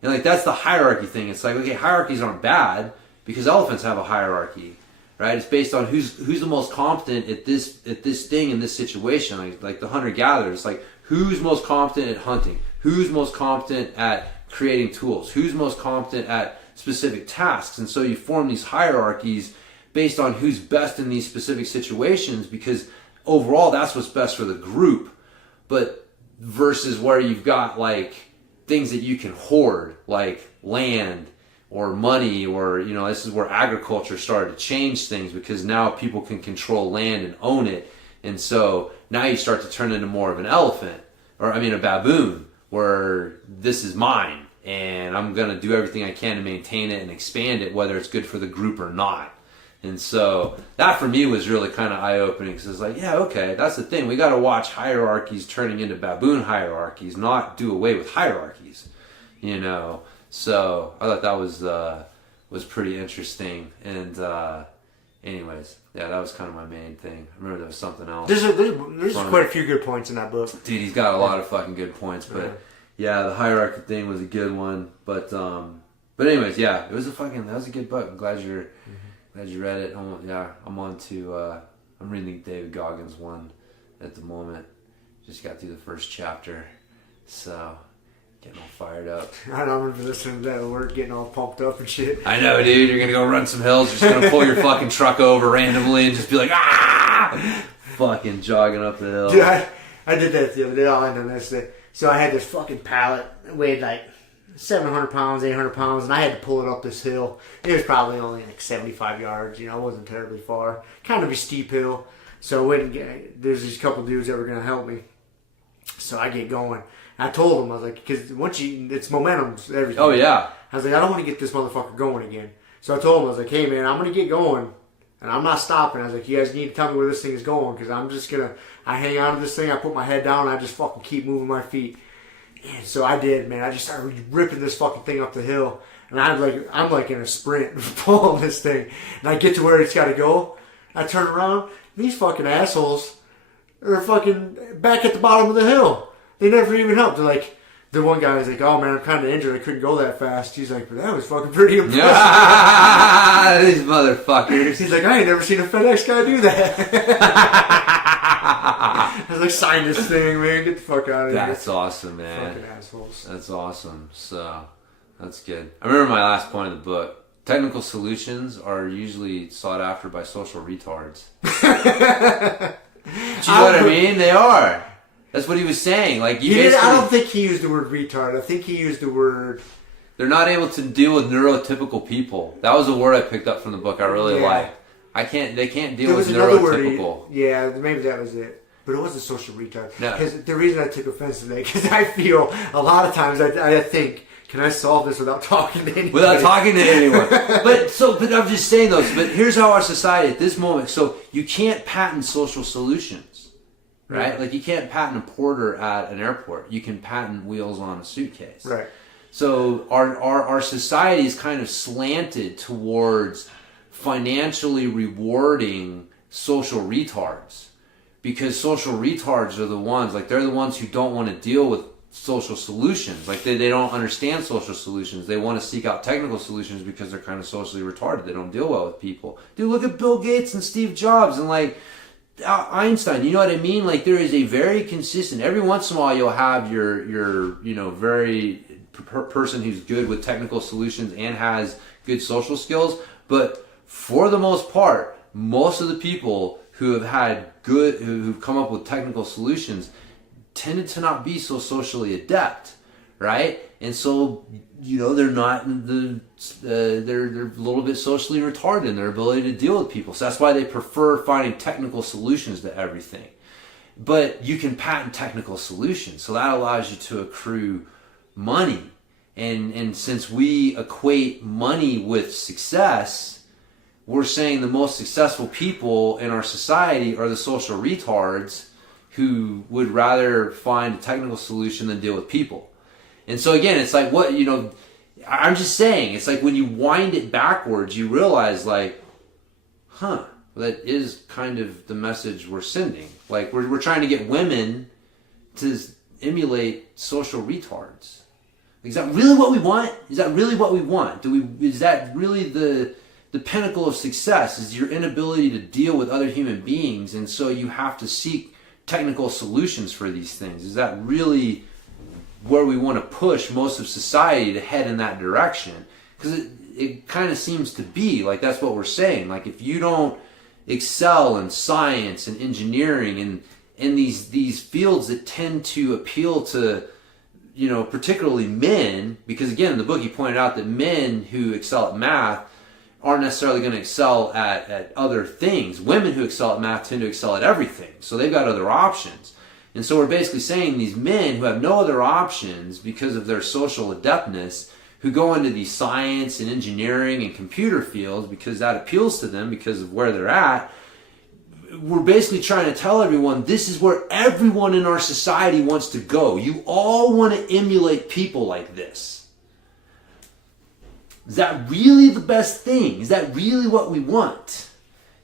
And that's the hierarchy thing. It's like, okay, hierarchies aren't bad because elephants have a hierarchy, right? It's based on who's the most competent at this thing in this situation. Like the hunter-gatherers, who's most competent at hunting, who's most competent at creating tools, who's most competent at specific tasks. And so you form these hierarchies based on who's best in these specific situations, because overall that's what's best for the group. But versus where you've got things that you can hoard, like land or money, or this is where agriculture started to change things, because now people can control land and own it. And so now you start to turn into more of an elephant, or a baboon, where this is mine. and I'm going to do everything I can to maintain it and expand it, whether it's good for the group or not. And so that for me was really kind of eye-opening, because it's like, yeah, okay, that's the thing. We got to watch hierarchies turning into baboon hierarchies, not do away with hierarchies, you know. So I thought that was pretty interesting. And anyways, yeah, that was kind of my main thing. I remember there was something else. There's quite a few good points in that book. Dude, he's got a lot of fucking good points. But yeah, the hierarchy thing was a good one. But anyways, yeah, that was a good book. I'm glad you read it. I'm reading David Goggins one at the moment. Just got through the first chapter, so getting all fired up. I don't remember listening to that at work, getting all pumped up and shit. I know, dude. You're gonna go run some hills. You're just gonna pull your fucking truck over randomly and just be like, ah, fucking jogging up the hill. Dude, I did that the other day. I'll end on this. So I had this fucking pallet, weighed like 700 pounds, 800 pounds, and I had to pull it up this hill. It was probably only like 75 yards, you know, it wasn't terribly far. Kind of a steep hill. So there's these couple dudes that were going to help me. So I get going. I told them, I was like, because it's momentum, everything. Oh, yeah. I was like, I don't want to get this motherfucker going again. So I told them, I was like, hey, man, I'm going to get going, and I'm not stopping. I was like, you guys need to tell me where this thing is going, because I'm just going to, I hang on to this thing, I put my head down, and I just fucking keep moving my feet. And so I did, man. I just started ripping this fucking thing up the hill. And I'm like in a sprint pulling this thing. And I get to where it's got to go. I turn around. And these fucking assholes are fucking back at the bottom of the hill. They never even helped. They're like, the one guy was like, oh man, I'm kind of injured. I couldn't go that fast. He's like, but that was fucking pretty impressive. Yeah, these motherfuckers. He's like, I ain't never seen a FedEx guy do that. I was like, sign this thing, man. Get the fuck out of here. That's awesome, man. Fucking assholes. That's awesome. So, that's good. I remember my last point of the book. Technical solutions are usually sought after by social retards. Do you know what I mean? They are. That's what he was saying. Like I don't think he used the word retard. I think he used the word... They're not able to deal with neurotypical people. That was a word I picked up from the book I really liked. They can't deal with neurotypical. Yeah, maybe that was it. But it wasn't social retard. No. Because the reason I took offense to that, because I feel a lot of times I think, can I solve this without talking to anyone? Without talking to anyone. But I'm just saying those. But here's how our society at this moment. So you can't patent social solutions, right? Right. Like you can't patent a porter at an airport. You can patent wheels on a suitcase. Right. So our society is kind of slanted towards financially rewarding social retards. Because social retards are the ones, like they're the ones who don't want to deal with social solutions. Like they don't understand social solutions. They want to seek out technical solutions because they're kind of socially retarded. They don't deal well with people. Dude, look at Bill Gates and Steve Jobs and like Einstein. You know what I mean? Like there is a very consistent, every once in a while you'll have your very person who's good with technical solutions and has good social skills. But for the most part, most of the people who've come up with technical solutions tended to not be so socially adept, right? And so, they're not they're a little bit socially retarded in their ability to deal with people. So that's why they prefer finding technical solutions to everything. But you can patent technical solutions, so that allows you to accrue money. And since we equate money with success, we're saying the most successful people in our society are the social retards who would rather find a technical solution than deal with people. And so again, it's like I'm just saying, it's like when you wind it backwards, you realize like, that is kind of the message we're sending. Like we're trying to get women to emulate social retards. Is that really what we want? Is that really what we want? Is that really the pinnacle of success, is your inability to deal with other human beings, and so you have to seek technical solutions for these things? Is that really where we want to push most of society to head in that direction? Because it kind of seems to be like that's what we're saying. Like if you don't excel in science and engineering and in these fields that tend to appeal to particularly men, because again in the book he pointed out that men who excel at math aren't necessarily going to excel at other things. Women who excel at math tend to excel at everything. So they've got other options. And so we're basically saying these men who have no other options because of their social adeptness, who go into the science and engineering and computer fields because that appeals to them because of where they're at, we're basically trying to tell everyone this is where everyone in our society wants to go. You all want to emulate people like this. Is that really the best thing? Is that really what we want?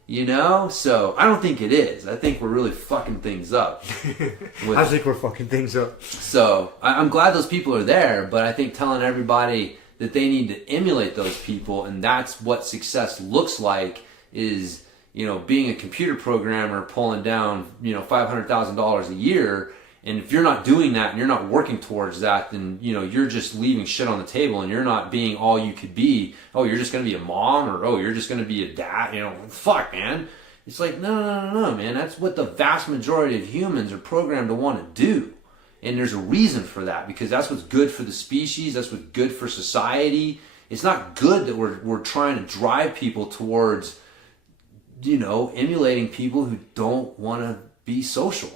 You know? So I don't think it is. I think we're really fucking things up. I think we're fucking things up. So I'm glad those people are there, but I think telling everybody that they need to emulate those people and that's what success looks like is, you know, being a computer programmer pulling down, you know, $500,000 a year. And if you're not doing that and you're not working towards that, then, you know, you're just leaving shit on the table and you're not being all you could be. Oh, you're just going to be a mom, or, oh, you're just going to be a dad. You know, fuck, man. It's like, no, man. That's what the vast majority of humans are programmed to want to do. And there's a reason for that, because that's what's good for the species. That's what's good for society. It's not good that we're trying to drive people towards, you know, emulating people who don't want to be social.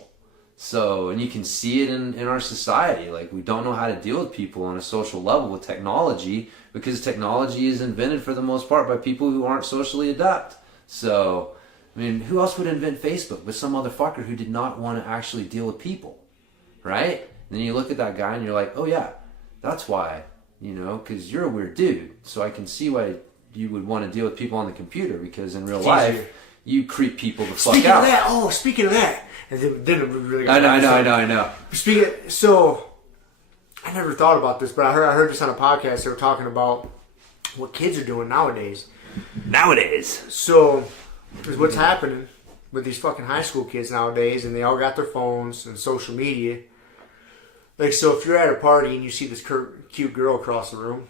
So, and you can see it in our society. Like, we don't know how to deal with people on a social level with technology, because technology is invented for the most part by people who aren't socially adept. So, I mean, who else would invent Facebook but some motherfucker who did not want to actually deal with people, right? And then you look at that guy and you're like, oh yeah, that's why, you know, because you're a weird dude. So I can see why you would want to deal with people on the computer, because in real life, you creep people the fuck out. Speaking of that, and then it really I know. So I never thought about this, but I heard this on a podcast. They were talking about what kids are doing nowadays. So is what's happening with these fucking high school kids nowadays, and they all got their phones and social media. Like, so if you're at a party and you see this cute girl across the room,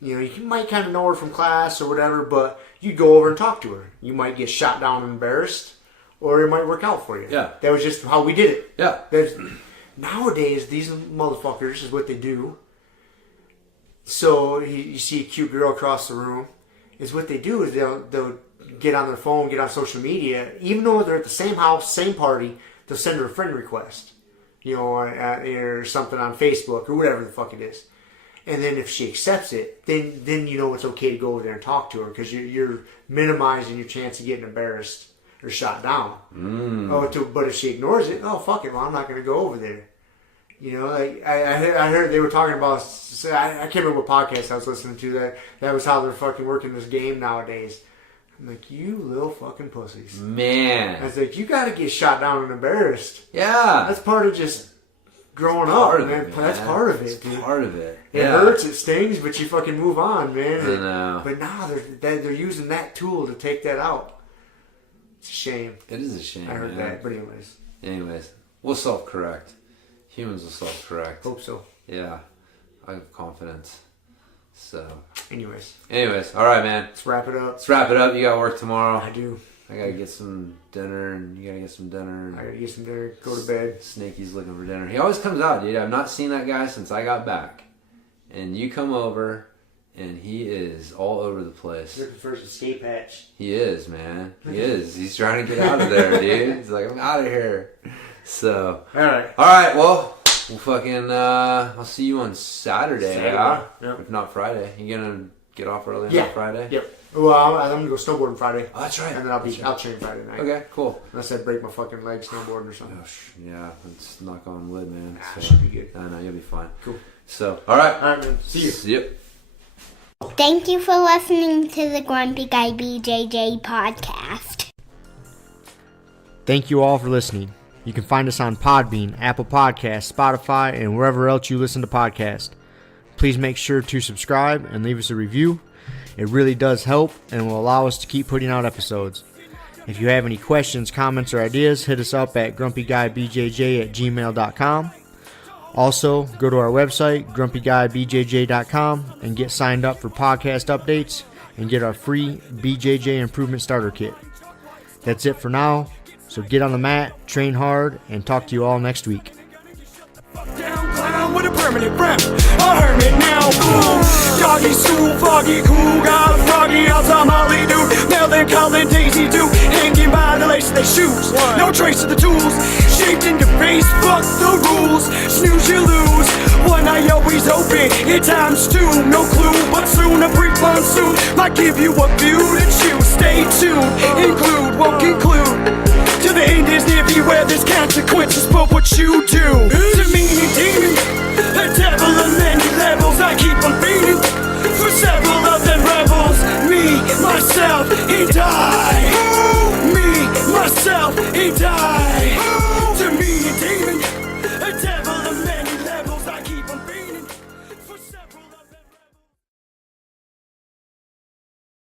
you know, you might kind of know her from class or whatever, but you go over and talk to her. You might get shot down and embarrassed, or it might work out for you. Yeah. That was just how we did it. Yeah. Nowadays, these motherfuckers is what they do. So you see a cute girl across the room, is what they do is they'll get on their phone, get on social media, even though they're at the same house, same party, they'll send her a friend request, you know, or something on Facebook or whatever the fuck it is. And then if she accepts it, then you know it's okay to go over there and talk to her, because you're minimizing your chance of getting embarrassed or shot down. But if she ignores it, oh fuck it, well I'm not going to go over there. You know, like I heard they were talking about, I can't remember what podcast I was listening to, that was how they're fucking working this game nowadays. I'm like, you little fucking pussies. Man. I was like, you got to get shot down and embarrassed. Yeah. That's part of just growing up, man. That's part of it, dude. Part of it. It hurts, it stings, but you fucking move on, man. I know. But now they're using that tool to take that out. It's a shame. It is a shame. I heard man. that, but anyways, we'll self-correct. Humans will self-correct. Hope so. Yeah, I have confidence. So. Anyways, all right, man. let's wrap it up. You got work tomorrow. I do. I gotta get some dinner, and you gotta get some dinner. I gotta get some dinner. Go to bed. Snakey's looking for dinner. He always comes out, dude. I've not seen that guy since I got back. And you come over, and he is all over the place. Looking for his escape hatch. He is, man. He is. He's trying to get out of there, dude. He's like, I'm out of here. So. All right. Well, we'll fucking, I'll see you on Saturday. Yeah? Yep. If not Friday. You gonna get off early on Friday? Yep. Well, I'm gonna go snowboarding Friday. Oh, that's right. And then I'll train Friday night. Okay, cool. Unless I break my fucking leg snowboarding or something. Oh, yeah, let's knock on wood, man. So, should be good. I know, you'll be fine. Cool. So, all right, man. See you. Yep. Thank you for listening to the Grumpy Guy BJJ Podcast. Thank you all for listening. You can find us on Podbean, Apple Podcasts, Spotify, and wherever else you listen to podcasts. Please make sure to subscribe and leave us a review. It really does help and will allow us to keep putting out episodes. If you have any questions, comments, or ideas, hit us up at grumpyguybjj@gmail.com. Also, go to our website, grumpyguybjj.com, and get signed up for podcast updates and get our free BJJ Improvement Starter Kit. That's it for now, so get on the mat, train hard, and talk to you all next week. With a permanent rep, a hermit now, boom. Doggy, stool, foggy, cool, got a froggy, outside Molly dude. Melvin, Colin, Daisy, do hanging by the lace of their shoes. No trace of the tools, shaped into race, fuck the rules. Snooze, you lose. One eye always open, at times two. No clue, but soon a brief monsoon might give you a view to choose. Stay tuned, include, won't conclude. To the end is near, beware there's consequences for what you do. To me, demon, a devil of many levels. I keep on beating for several of them rebels. Me, myself, and I. Me, myself, and I.